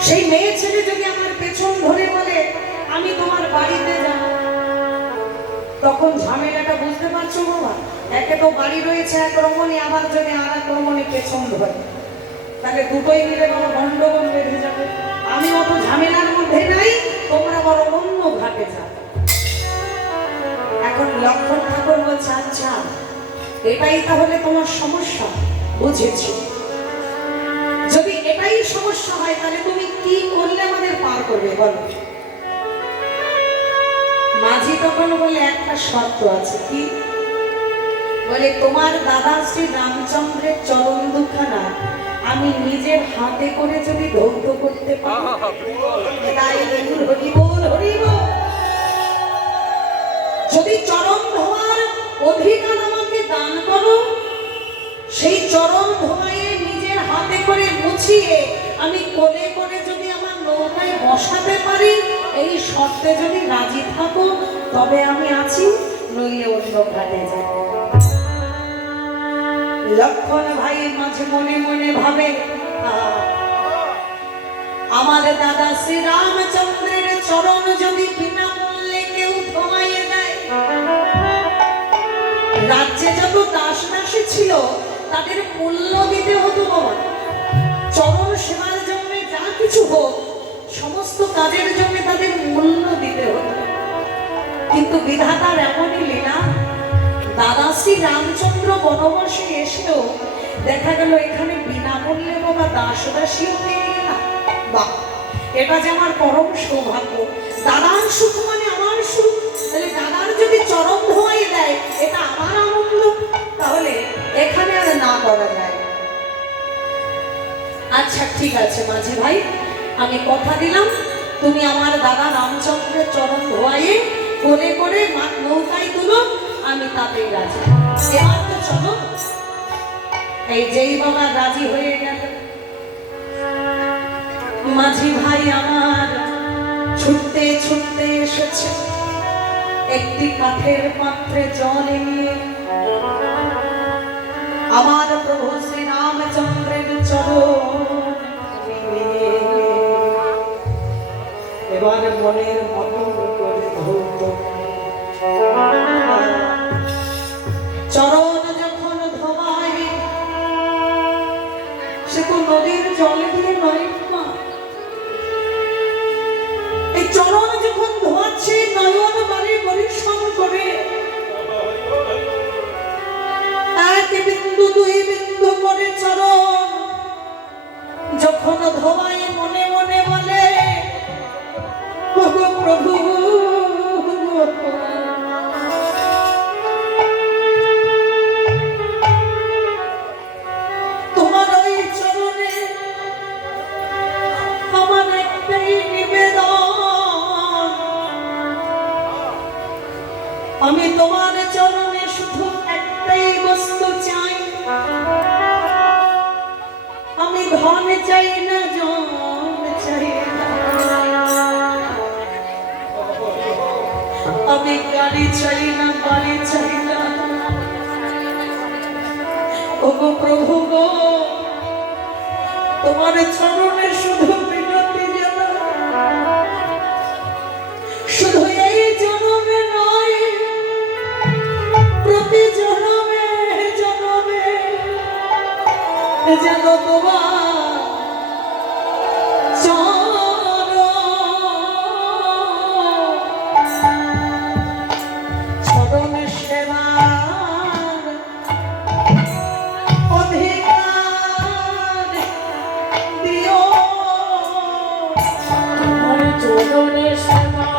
সেই মেয়ে ছেলে যদি আমার পেছন ধরে বলে আমি তোমার বাড়িতে যাব, তখন ঝামেলাটা বুঝতে পারছো বাবা? একে তো বাড়ি রয়েছে এক রমণী, আবার যদি আর এক রমণী পেছন ধরে, তাহলে দুটোই মিলে বাবা গন্ডগোল বেঁধে যাবে। আমি অত ঝামেলার মধ্যে নাই, তোমরা বড় অন্য ঘাটে যাও। এখন লক্ষণ ঠাকুর বলছে আচ্ছা এটাই তাহলে তোমার সমস্যা, বুঝেছি। যদি এটাই সমস্যা হয় তাহলে তুমি কি করলে আমাদের পার করবে বলো? মাঝি তখন বলে একটা শর্ত আছে। কি বলে? তোমার দাদা শ্রী রামচন্দ্রের চরণ দুখানা আমি নিজের হাতে করে যদি ধৌত করতে পারি, যদি চরণ ধোয়ার অধিকার আমাকে দান করো, সেই চরণ ধোয়ায় নিজের হাতে করে মুছিয়ে আমি কোলে করে যদি আমার নৌকায় বসাতে পারি, এই শর্তে যদি রাজি থাকো তবে আমি আছি, নইলে অন্য ঘাটে যাব। লক্ষণ ভাই মাঝে মনে মনে ভাবে আমার দাদা শ্রী রামচন্দ্রের চরণ যদি বিনামূল্যে কেউ ধোয়াইয়ে দেয়, রাজ্যে যত দাস দাসী ছিল তাদের মূল্য দিতে হতো বাবা। চরণ সেবার জন্য যা কিছু হোক, সমস্ত কাজের জন্য তাদের মূল্য দিতে হতো। কিন্তু বিধাতার এমনই লীলা, দাদা শ্রী রামচন্দ্র বনবাসে এসেও দেখা গেল এখানে বিনামূল্যে বাবা দাস দাসীও পেয়ে গেলাম। বাহ, এটা যে আমার পরম সৌভাগ্য। দাদার সুখ মানে আমার সুখ। তাহলে দাদার যদি চরণ ধোয়াই দেয়, এটা আমার আনন্দ, তাহলে এখানে আর না করা যায়। আচ্ছা ঠিক আছে মাঝি ভাই, আমি কথা দিলাম তুমি আমার দাদা রামচন্দ্রের চরণ ধোয়াইয়ে কোলে করে নৌকায় তুলো, আমি তাতেই রাজি। এবার তো চলো। এই যেই বাবা রাজি হয়ে গেল, মাঝি ভাই আমার ছুটতে ছুটতে এসেছে একটি কাঠের পাত্রে জল নিয়ে আমার প্রভু শ্রী রামচন্দ্রের চরণ এবার মনের মতন করে ধৌত। চরণ যখন ধোবাই, সে তো নদীর জলে দিয়ে নয়, এই চরণ যখন ধোয়াচ্ছে নয়ন বারে পরিশ্রম করে, এক বিন্দু দুই বিন্দু করে চরণ যখন ধোয়ায় মনে মনে বলে প্রভু তোমার ওই চরণে আমার একটাই নিবেদন, আমি তোমার চরণে শুধু একটাই বস্তু চাই, আমি ধন চাই না, জন চাই না, আমি গাড়ি চাই না, বাড়ি চাই না। ওগো প্রভু গো, তোমার চরণে শুধু বিনতি জানা, যেন তোমার চরণ সেবার অধিকার দিও তোমার চরণে সেবা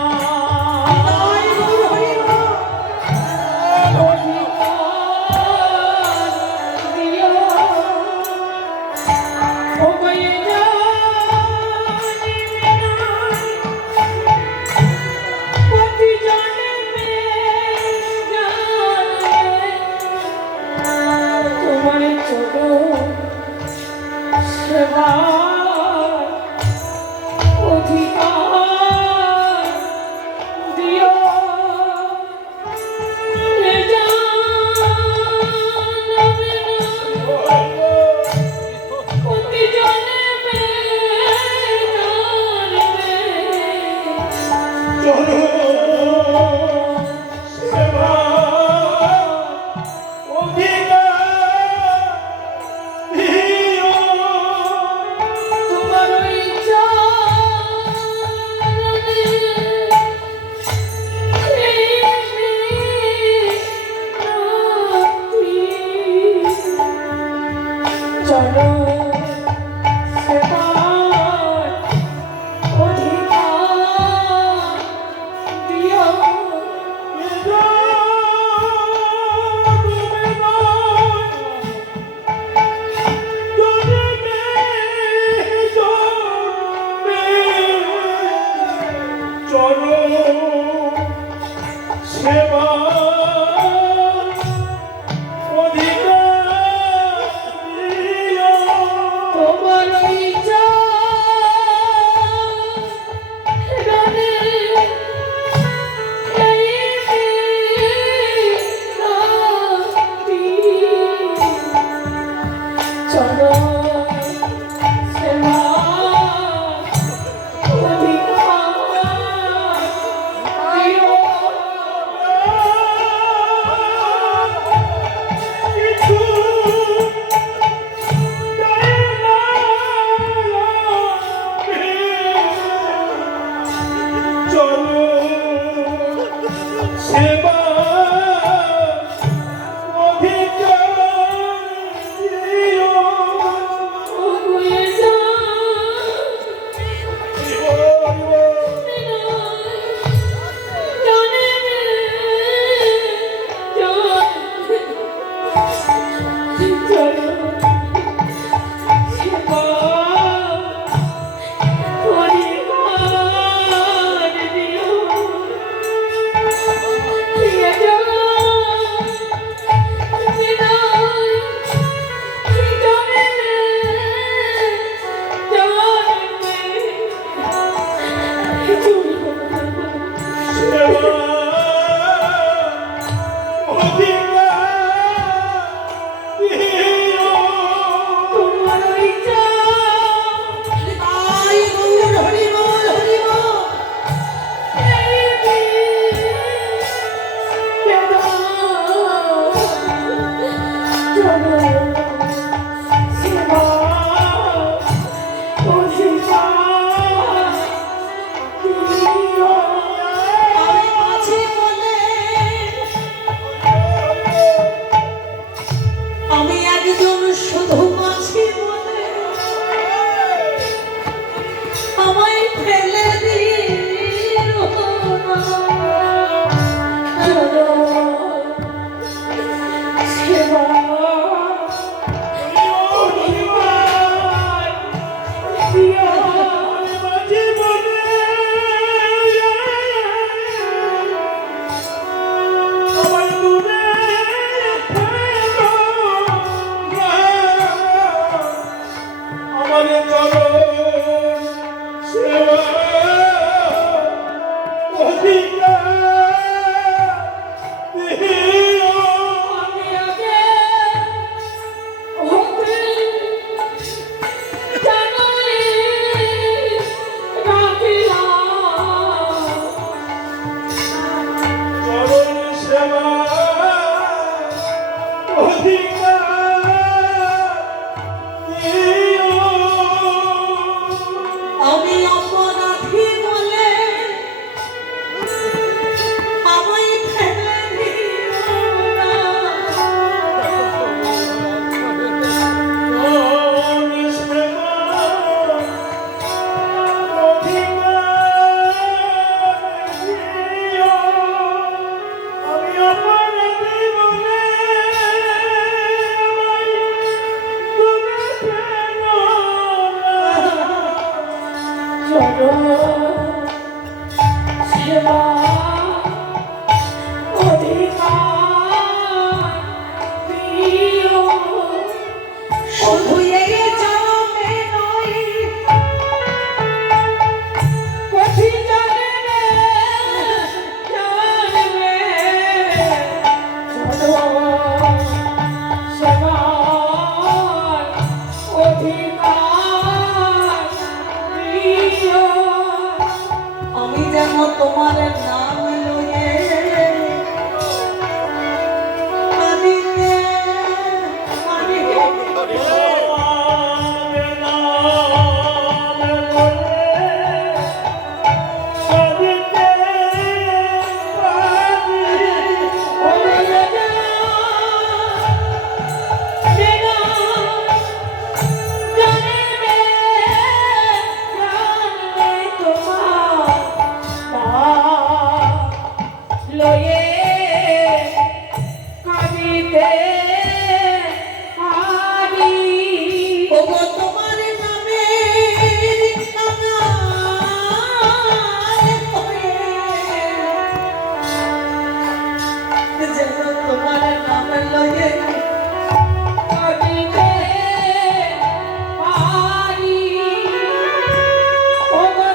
শুধু এই জনমে নয়, কঠিন জন্মে জন্মে চলো সেবার অধিকার দিও। আমি যেন তোমার নাম লয়ে কাঁদিতে পারি। লয়ে কাঁদিতে পারি। ওগো তোমার নামের কাঙাল হয়ে যেন তোমার নাম লয়ে কাঁদিতে পারি। ওগো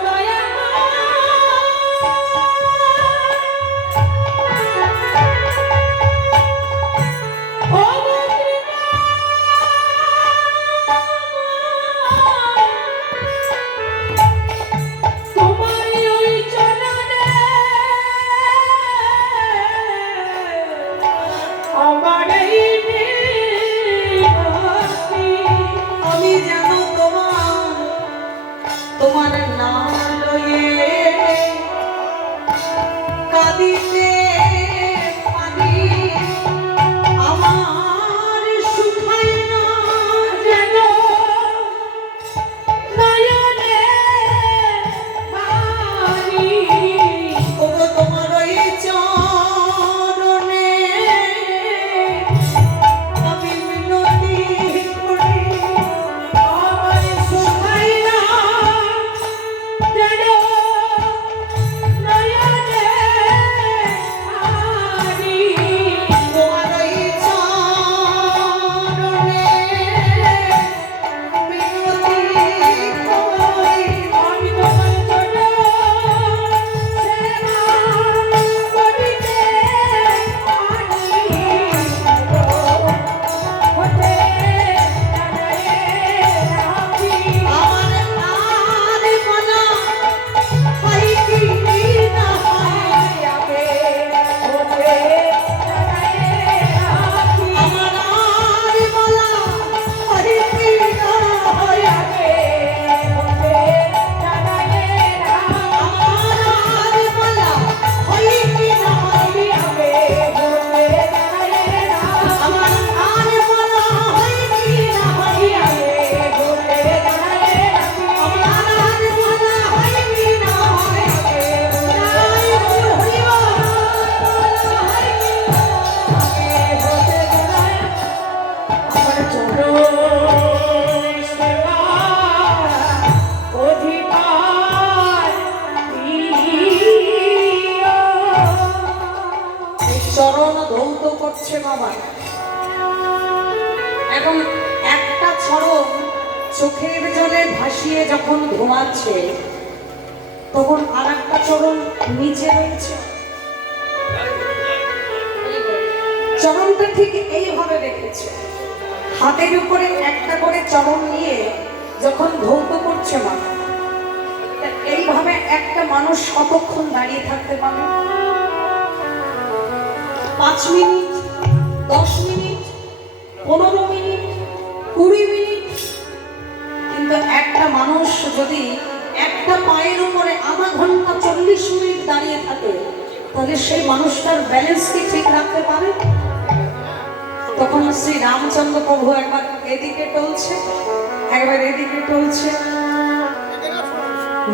আমি যেন তোমার নাম লয়ে কাঁদিতে পারি। আমার সুখায় না যেন নয়নে বাড়ি। ওগো তোমার ওই চরণে আমি মিনতি করি। আমার সুখাই না যেন নয়নে বাড়ি। তোমার ওই চরণে মিনতি করি। আমি তোমার জন্য সেবা করিতে পারি। হতে জানায়ে রাখি। আমার আর বলা হয় কি না হয়, আগে হতে জানায়ে রাখি। আমার আর বলা হয় কি না হয়, আগে হতে জানায়ে রাখি। আমার আর বলা হয় কি না হয়, আগে হতে জানায়ে রাখি। আমার আর বলা হয় কি না হয়, আগে হতে জানায়ে রাখি। আমার আর বলা হয় কি না হয়। জয় গুরু হরিবল। আমার চলো সেবা অধিকার দিও। এই চরণ ধৌত করছে বাবা। এখন একটা চরণ চোখের জলে ভাসিয়ে যখন ঘুমাচ্ছে, তখন আর একটা চরণ নিচে রয়েছে। চরণটা ঠিক এইভাবে রেখেছে, হাতের উপরে একটা করে চরণ নিয়ে যখন ধৌত করছে মা, তা এইভাবে একটা মানুষ কতক্ষণ দাঁড়িয়ে থাকতে পারে? 5 মিনিট, 10 মিনিট, 15 মিনিট, 20 মিনিট। কিন্তু একটা মানুষ যদি একটা পায়ের উপরে আধা ঘন্টা 40 মিনিট দাঁড়িয়ে থাকে, তাহলে সেই মানুষটার ব্যালেন্স কি ঠিক রাখতে পারে? তখন শ্রী রামচন্দ্র প্রভু একবার এদিকে টলছে, একবার এদিকে টলছে।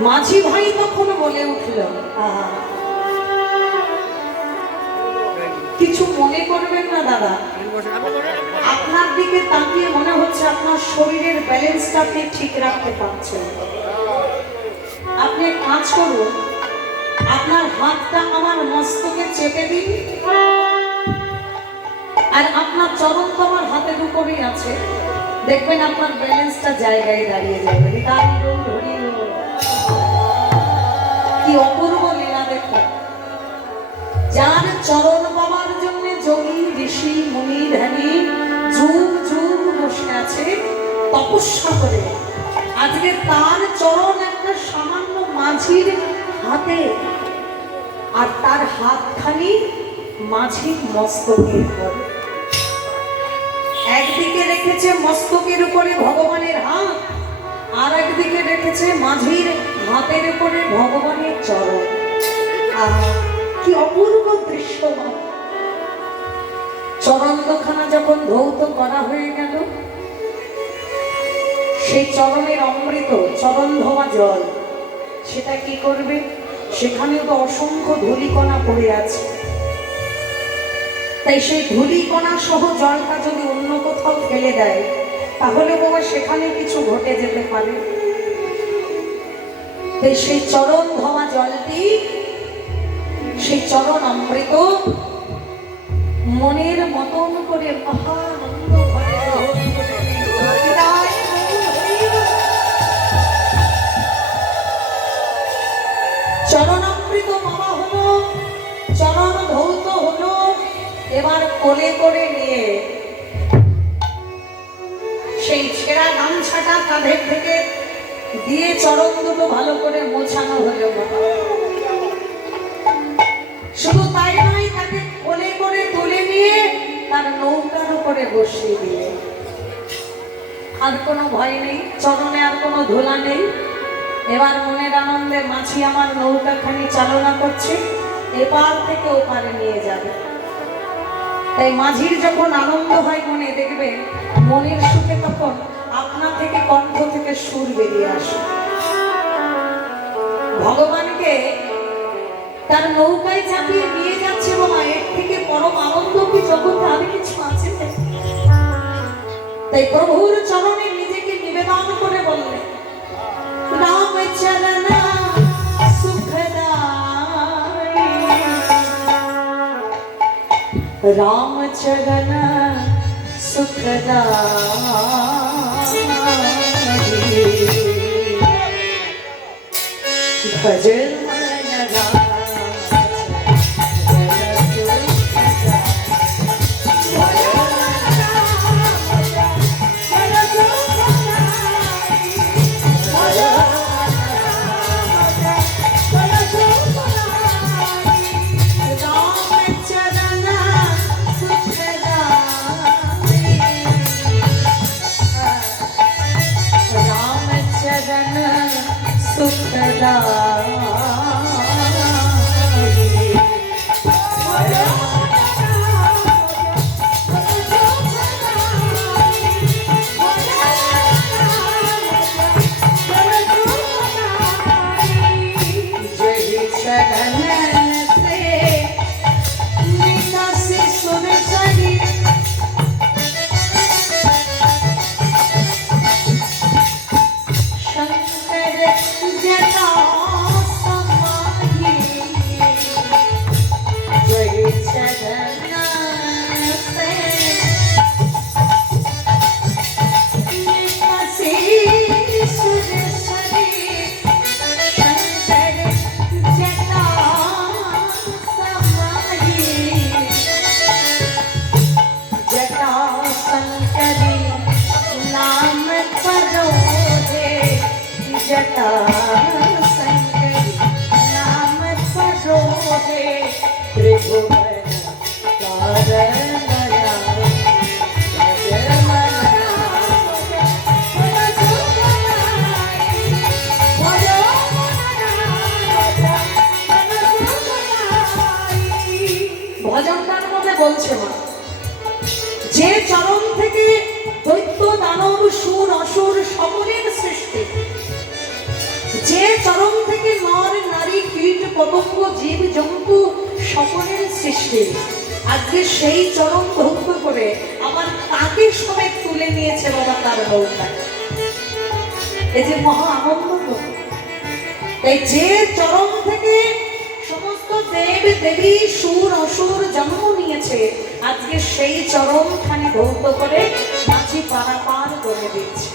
মাঝি ভাই তখন বলে উঠল, আহা, কিছু মনে করবেন না দাদা, আপনার দিকে তাকিয়ে মনে হচ্ছে আপনার শরীরের ব্যালেন্সটা আপনি ঠিক রাখতে পারছেন। আপনি এক কাজ করুন, আপনার হাতটা আমার মস্তকে চেপে দিন, আর আপনার চরণ তো আমার হাতের উপরেই আছে, দেখবেন আপনার ব্যালেন্সটা জায়গায় দাঁড়িয়ে যাবে। কি অপূর্ব লীলা দেখুন। যার চরণ পাওয়ার জন্য যোগী ঋষি মুনি ধ্যানী যুগ যুগ বসে আছে তপস্যা করে, আজকে তার চরণ একটা সামান্য মাঝির হাতে, আর তার হাতখানি মাঝির মস্তকের উপর। একদিকে রেখেছে মস্তকের উপরে ভগবানের হাত, আর একদিকে রেখেছে মাঝির হাতের উপরে ভগবানের চরণ। কি অপূর্ব দৃশ্য! চরণ দুখানা যখন ধৌত করা হয়ে গেল, সেই চরণের অমৃত, চরণ ধোয়া জল, সেটা কি করবে? সেখানে তো অসংখ্য ধূলিকণা পড়ে আছে, তাই সেই ধূলিকণা সহ জলটা যদি অন্য কোথাও ফেলে দেয়, তাহলে বাবা সেখানে কিছু ঘটে যেতে পারে। তাই সেই চরণ ধোয়া জলটি, সেই চরণ অমৃত মনের মতন করে মহানন্দ ভরে চরণামৃত পাওয়া হলো, চরণ ধৌত হলো। এবার কোলে করে নিয়ে সেই ছেঁড়া গামছাটা কাঁধের থেকে দিয়ে চরণ দুটো ভালো করে মোছানো হলো। শুধু তাই নয়, তাকে কোলে করে তুলে নিয়ে তার নৌকার উপরে বসিয়ে দিলে। আর কোনো ভয় নেই, চরণে আর কোনো ধুলা নেই। এবার মনের আনন্দে মাঝি আমার নৌকাখানি চালনা করছে, এপার থেকে ওপারে নিয়ে যাবে। তাই মাঝির যখন আনন্দ হয় মনে, দেখবেন মনের সুখে তখন আপনা থেকে কণ্ঠ থেকে সুর বেরিয়ে আসে। ভগবানকে তার নৌকায় চাপিয়ে নিয়ে যাচ্ছে বাবা, এর থেকে পরম আনন্দ কি জগতে আর কিছু আছে? তাই প্রভুর চরণে নিজেকে নিবেদন করে বললেন, রাম চরণ সুখদাই, রাম চরণ সুখদাই, ভজন ভজনটার মধ্যে বলছে মা, যে চরণ থেকে দৈত্য দানব সুর অসুর সকলের সৃষ্টি, যে চরণ থেকে নর নারী কীট পতঙ্গ জীব জন্তু সকলের সৃষ্টি, আজকে সেই চরণ ধৌত করে আবার তাকে সমেত তুলে নিয়েছে বাবা তার নৌকায়। এই যে মহা আনন্দ! তাই যে চরণ থেকে সমস্ত দেব দেবী সুর অসুর জন্ম নিয়েছে, আজকে সেই চরমখানি ধৌত করে মাঝি পারাপার করে দিচ্ছে।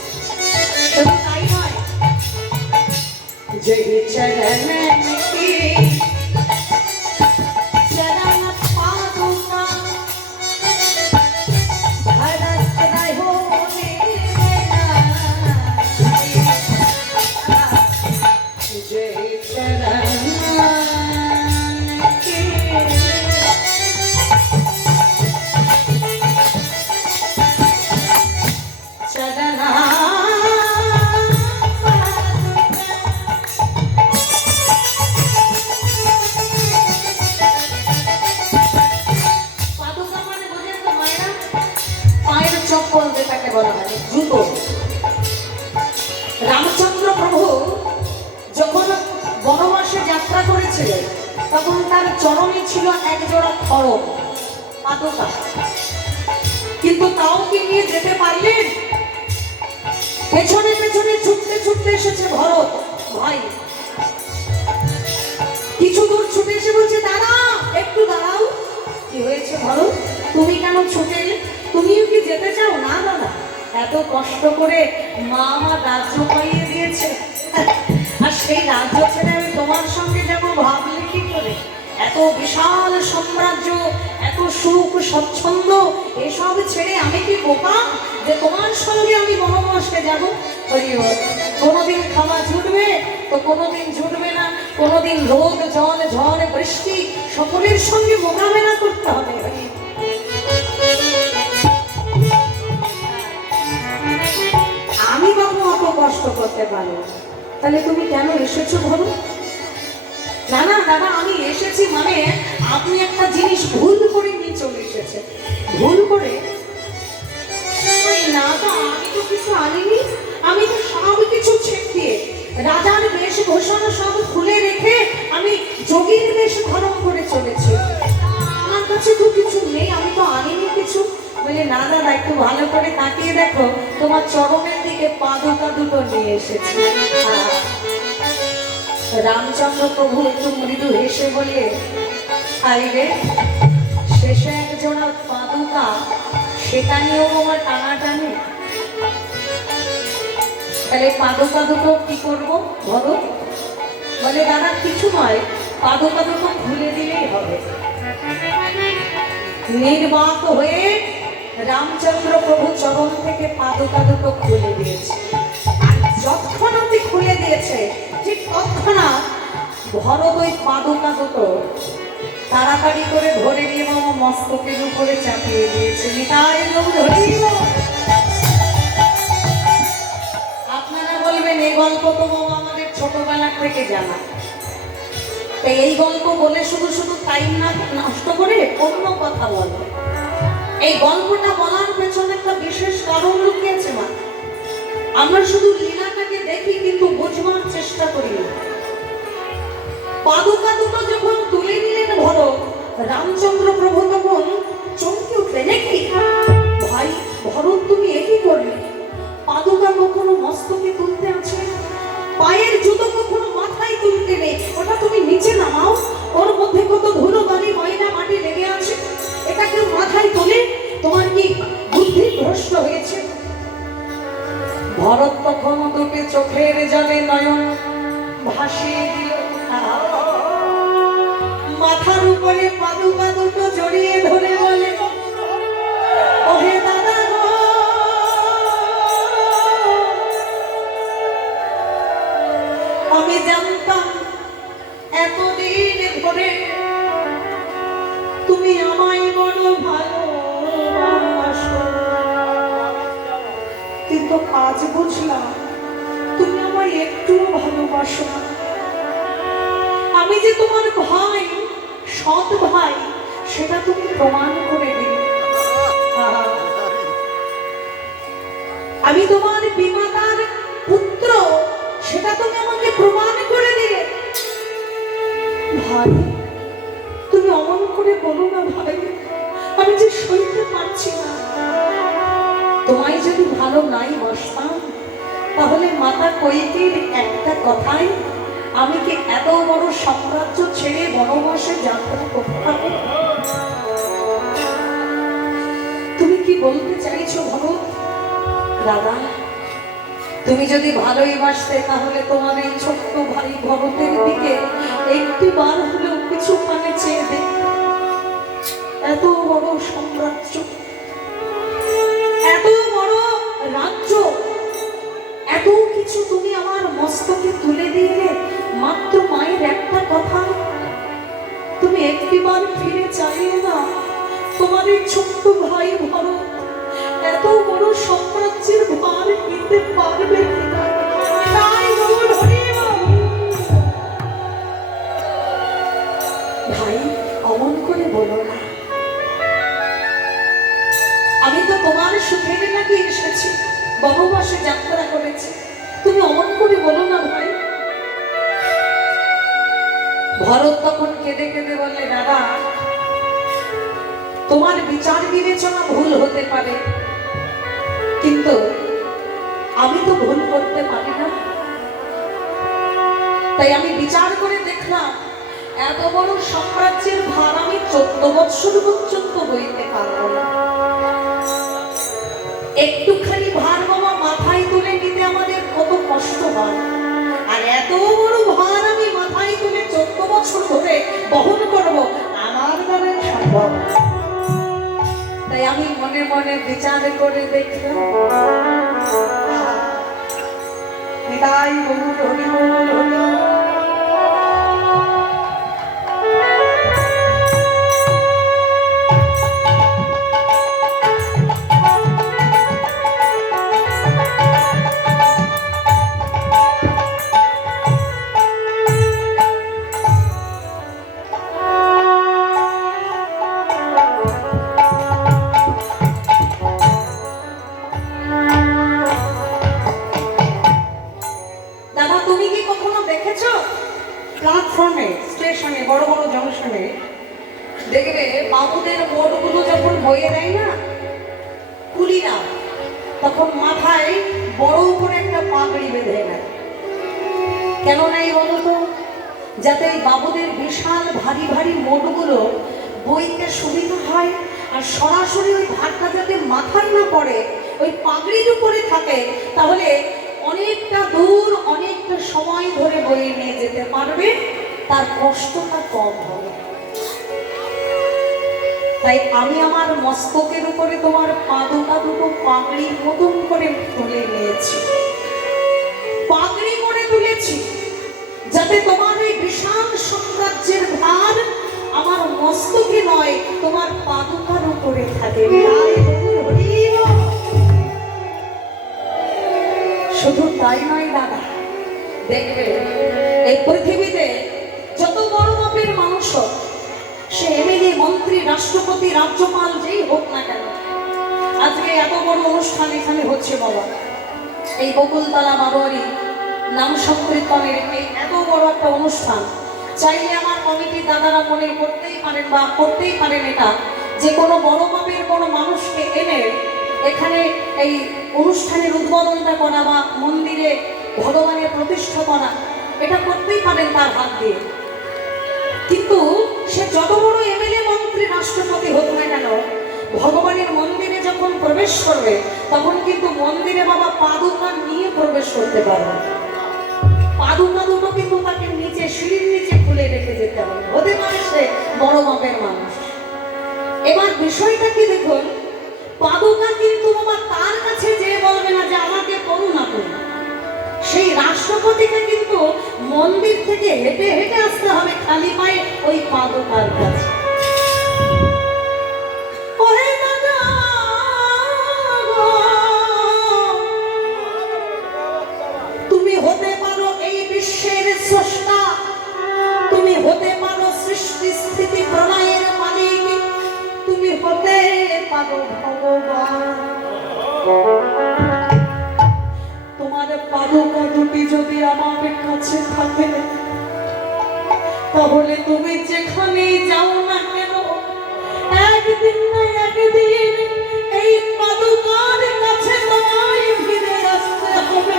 শুধু তাই নয়, যে চরণ কি চরণ পাদুকা ভরত রহো মেরা, যে চরণ কি চরণ পাদুকা মানে বোঝেন তো মায়েরা? পায়ের চপ্পল যেটাকে বলা হয়, জুতো। রামচন্দ্র প্রভু যখন বনবাসে যাত্রা করেছিলেন তখন তার চরণে ছিল এক জোড়া খড়গ, পাদুকা। কিন্তু তাও কি নিয়ে যেতে পারলেন? পেছনে পেছনে ছুটতে ছুটতে এসেছে ভরত ভাই। কিছু দূর ছুটে এসে বলছে, দাঁড়া, একটু দাঁড়াও। কি হয়েছে ভরত, তুমি কেন ছুটে এলে? তুমিও কি যেতে চাও? না না না, এত কষ্ট করে মা আমার রাজ্য পাইয়ে দিয়েছে, আর সেই রাজ্য ছেড়ে আমি তোমার সঙ্গে যাবো ভাবলে কি করে? এত বিশাল সাম্রাজ্য, এত সুখ স্বচ্ছন্দ, এসব ছেড়ে আমি কি বোকা যে তোমার সঙ্গে আমি বনবাসে যাব? কোনোদিন খাওয়া ছুটবে তো কোনোদিন ছুটবে না, কোনোদিন রোদ জল ঝড় বৃষ্টি সকলের সঙ্গে মোকাবেলা করতে হবে। আমি বাবু অত কষ্ট করতে পারবো না। তাহলে তুমি কেন এসেছো বলো? না না দাদা, আমি এসেছি মানে আপনি একটা জিনিস ভুল করে নিয়ে চলে এসেছে। ভুল করে? না তো, আমি তো কিছু আনিনি। আমি তো সব কিছু ছেড়ে দিয়ে রাজার বেশভূষণ সব খুলে রেখে আমি যোগীর বেশ ধারণ করে চলেছি। আমার কাছে তো কিছু নেই, আমি তো আনিনি কিছু। বলে না দাদা, একটু ভালো করে তাকিয়ে দেখো, তোমার চরণের দিকে পাদুকা দুটো নিয়ে এসেছি। রামচন্দ্র প্রভু একটু মৃদু হেসে বললে, আইরে শেষে এক জোড়া পাদুকা, সেটা নিয়েও আমার টানাটানি। তাহলে পাদুকা দুটো কি করবো বলো? বলে দাদা কিছু নয়, পাদুকা দুটো খুলে দিলেই হবে। নির্বাক হয়ে রামচন্দ্র প্রভু চরণ থেকে পাদুকা দুটো খুলে দিয়েছে। আর যৎক্ষণাৎ খুলে দিয়েছে, ঠিক তৎক্ষণাৎ ভরত ওই পাদুকা দুটো তাড়াতাড়ি করে ধরে নিয়ে মামা মস্তকের উপরে চাপিয়ে দিয়েছে। নিতাই গৌর হরি বল। আপনারা বলবেন এই গল্প তো মামা আমাদের ছোটবেলা থেকে জানা, তাই এই গল্প বলে শুধু শুধু টাইম না নষ্ট করে অন্য কথা বলো। এই গল্পটা বলার পেছনে একটা বিশেষ কারণ লুকিয়েছে মা। আমরা শুধু লীলাটাকে দেখি কিন্তু বুঝবার চেষ্টা করি না। পাদুকা দুটো যখন তুলে নিলেন ভরত, রামচন্দ্র প্রভু তখন চমকে উঠলেন, কি ভাই ভরত তুমি একই করলে? পাদুকা কখনো মস্তকে তুলতে আছে, পায়ের জুতো কখনো মাথায় তুলতে নেই, ওটা তুমি নিচে নামাও। ওর মধ্যে কত ধুলো বালি ময়লা মাটি লেগে আছে, এটা কেউ মাথায় তোলে? তোমার কি বুদ্ধি ভ্রষ্ট হয়েছে? ভরত তখন দুটি চোখের জলে নয়ন ভাসিয়ে দিল। মাথার উপরে পাদুকা দুটো জড়িয়ে ধরে বলে, ওহে দাদা গো, আমি জানতাম এতদিন ধরে তুমি আমায় বড় ভালোবাসো, কিন্তু আজ বুঝলাম তুমি আমায় একটুও ভালোবাসো না। আমি যে তোমার ভাই, সৎ ভাই, সেটা তুমি প্রমাণ করে দিলে। আমি তোমার বিমাতার পুত্র, সেটা তুমি আমাকে প্রমাণ করে দিলে। ভাই তুমি অমন করে বলো না ভাই, আমি যে সইতে পারছি না। তোমায় যদি ভালো নাই বাসতাম তাহলে মাতা কৈকেয়ীর একটা কথাই আমি কি এত বড় সাম্রাজ্য ছেড়ে বনবাসে যাত্রা করতাম? বলতে চাইছো ভরত? দাদা, তুমি যদি ভালোই বাসতে তাহলে তোমার এই ছোট্ট ভাই ভরতের দিকে একটি বার হলেও কিছু মানে চেয়ে দেখতে। এত বড় সাম্রাজ্য, এত বড় রাজ্য, এত কিছু তুমি আমার মস্তকে তুলে দিলে মাত্র মায়ের একটা কথা। তুমি একটিবার ফিরে চাইলে না তোমার এই ছোট্ট ভাই ভরত এত বড় সাম্রাজ্যের ভার নিতে পারবে কিনা? তাই বলুন হরিব। ভাই, অমন করে বলো না। আমি তো তোমার সুখের নাকি এসেছি, বনবাসে যাত্রা করেছি, তুমি অমন করে বলো না ভাই। ভরত তখন কেঁদে কেঁদে বললে, দাদা, তোমার বিচার বিবেচনা ভুল হতে পারে, কিন্তু আমি তো ভুল করতে পারি না। তাই আমি বিচার করে দেখলাম এত বড় সাম্রাজ্যের ভার আমি 14 বছর পর্যন্ত বইতে পারবো না। একটুখানি ভার বাবা মাথায় তুলে নিতে আমাদের কত কষ্ট হয়, আর এত বড় ভার আমি মাথায় তুলে 14 বছর ধরে বহন করব, আমার দ্বারা সম্ভব। তাই আমি মনে মনে বিচার করে দেখলাম, নিতাই বহু হরি বল হরি। প্ল্যাটফর্মে, স্টেশনে, বড় বড় জংশনে দেখবে বাবুদের মোড়গুলো যখন বয়ে দেয় না কুলিরা, তখন মাথায় বড় করে একটা পাগড়ি বেঁধে নেয়। কেন নাই বলো তো? যাতে এই বাবুদের বিশাল ভারী ভারী মোড়গুলো বইতে সুবিধা হয়, আর সরাসরি ওই ভারটা যাতে মাথায় না পড়ে, ওই পাগড়ির উপরে থাকে, তাহলে অনেকটা দূর অনেকটা সময় ধরে বয়ে নিয়ে যেতে পারবে, তার কষ্টটা কম হবে। তাই আমি আমার মস্তকের উপরে তোমার পাদুকা দুটো পাগড়ির মতন করে তুলে নিয়েছি, পাগড়ি করে তুলেছি, যাতে তোমার এই বিশাল সাম্রাজ্যের ভার আমার মস্তকে নয়, তোমার পাদুকার উপরে থাকে। শুধু তাই নয় দাদা, দেখবে এই পৃথিবীতে যত বড় মাপের মানুষ হোক, সে এমএলএ, মন্ত্রী, রাষ্ট্রপতি, রাজ্যপাল যেই হোক না কেন, আজকে এত বড় অনুষ্ঠান এখানে হচ্ছে বাবা, এই বকুলতলা বারোয়ারি নাম সংকীর্তনের এই এত বড় একটা অনুষ্ঠান, চাইলে আমার কমিটির দাদারা মনে করতেই পারেন বা করতেই পারেন এটা, যে কোনো বড় মাপের কোনো মানুষকে এনে এখানে এই অনুষ্ঠানের উদ্বোধনটা করা বা মন্দিরে ভগবানের প্রতিষ্ঠা করা, এটা করতেই পারেন তার হাত দিয়ে। কিন্তু সে যত বড় এমএলএ, মন্ত্রী, রাষ্ট্রপতি হোক না কেন, ভগবানের মন্দিরে যখন প্রবেশ করবে তখন কিন্তু মন্দিরে বাবা পাদুকা নিয়ে প্রবেশ করতে পারবে। পাদুকা দুটো কিন্তু তাকে নিচে, সিঁড়ির নিচে খুলে রেখে যেতে হবে, হতে পারে সে বড় মাপের মানুষ। এবার বিষয়টা কি দেখুন, পাদুকা কিন্তু বাবা তার কাছে যে বলবে না যে আমাকে করুন আপনি, সেই রাষ্ট্রপতিকে কিন্তু মন্দির থেকে হেঁটে হেঁটে আসতে হবে খালি পায়ে ওই পাদুকার কাছে। তুমি হতে পারো এই বিশ্বের স্রষ্টা, তুমি হতে পারো সৃষ্টি স্থিতি প্রলয়ের মালিক, তুমি হতে পারো ভগবান। তোমার পাদুকা দুটি যদি আমার কাছে থাকে, তাহলে তুমি যেখানে যাও না কেন, একদিন না একদিন এই পাদুকার কাছে তোমায় ফিরে আসতে হবে।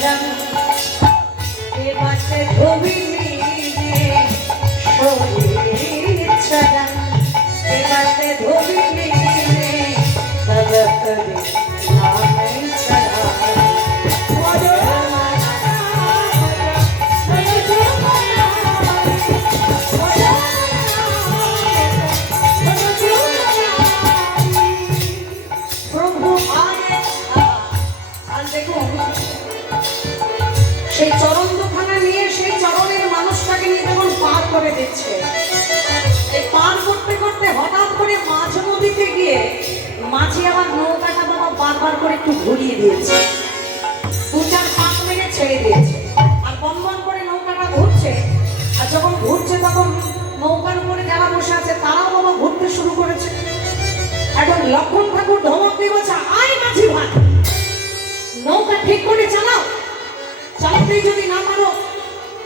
ছাড়ান এবারে ধবিনি শরীর ছাড়ান এবারে ধবিনি তবে নামে ছাড়ান প্রভু আর দেখুন সেই চরণ দুখানা নিয়ে সেই চরণের মানুষটাকে নিয়ে যখন পার করে দিচ্ছে এই পার করতে করতে হঠাৎ করে মাঝ নদীতে গিয়ে মাঝি আবার নৌকাটা বাবা বারবার করে একটু ঘুরিয়ে দিয়েছে দু চার পাক মেরে ছেড়ে দিয়েছে আর বন করে নৌকাটা ঘুরছে আর যখন ঘুরছে তখন নৌকার উপরে যারা বসে আছে তারাও বাবা ঘুরতে শুরু করেছে এখন লক্ষণ ঠাকুর ধমক দিয়ে বলছে আয় মাঝি ভাই নৌকা ঠিক করে চালাও চালাতেই যদি না পারো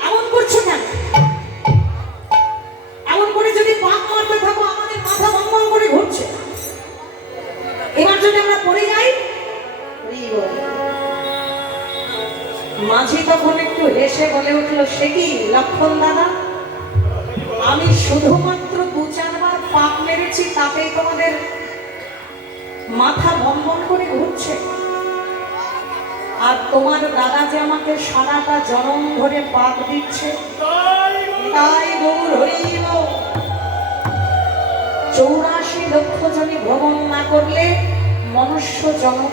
এমন করছো কেন এমন করে যদি পাক মারতে থাকো আমাদের মাথা ভঙ্গল করে ঘুরছে এবার যদি আমরা পড়ে যাই মাঝি তখন একটু হেসে বলে উঠলো সে কি লক্ষণ দাদা আমি শুধুমাত্র দু চারবার পাক মেরেছি তাতেই তোমাদের মাথা ভম্বন করে ঘুরছে আর তোমার দাদা যে আমাকে সারাটা জনম ধরে পাক দিচ্ছে তাই গৌর হরিল 84 লক্ষ জনে ভ্রমণ না করলে মনুষ্য জনম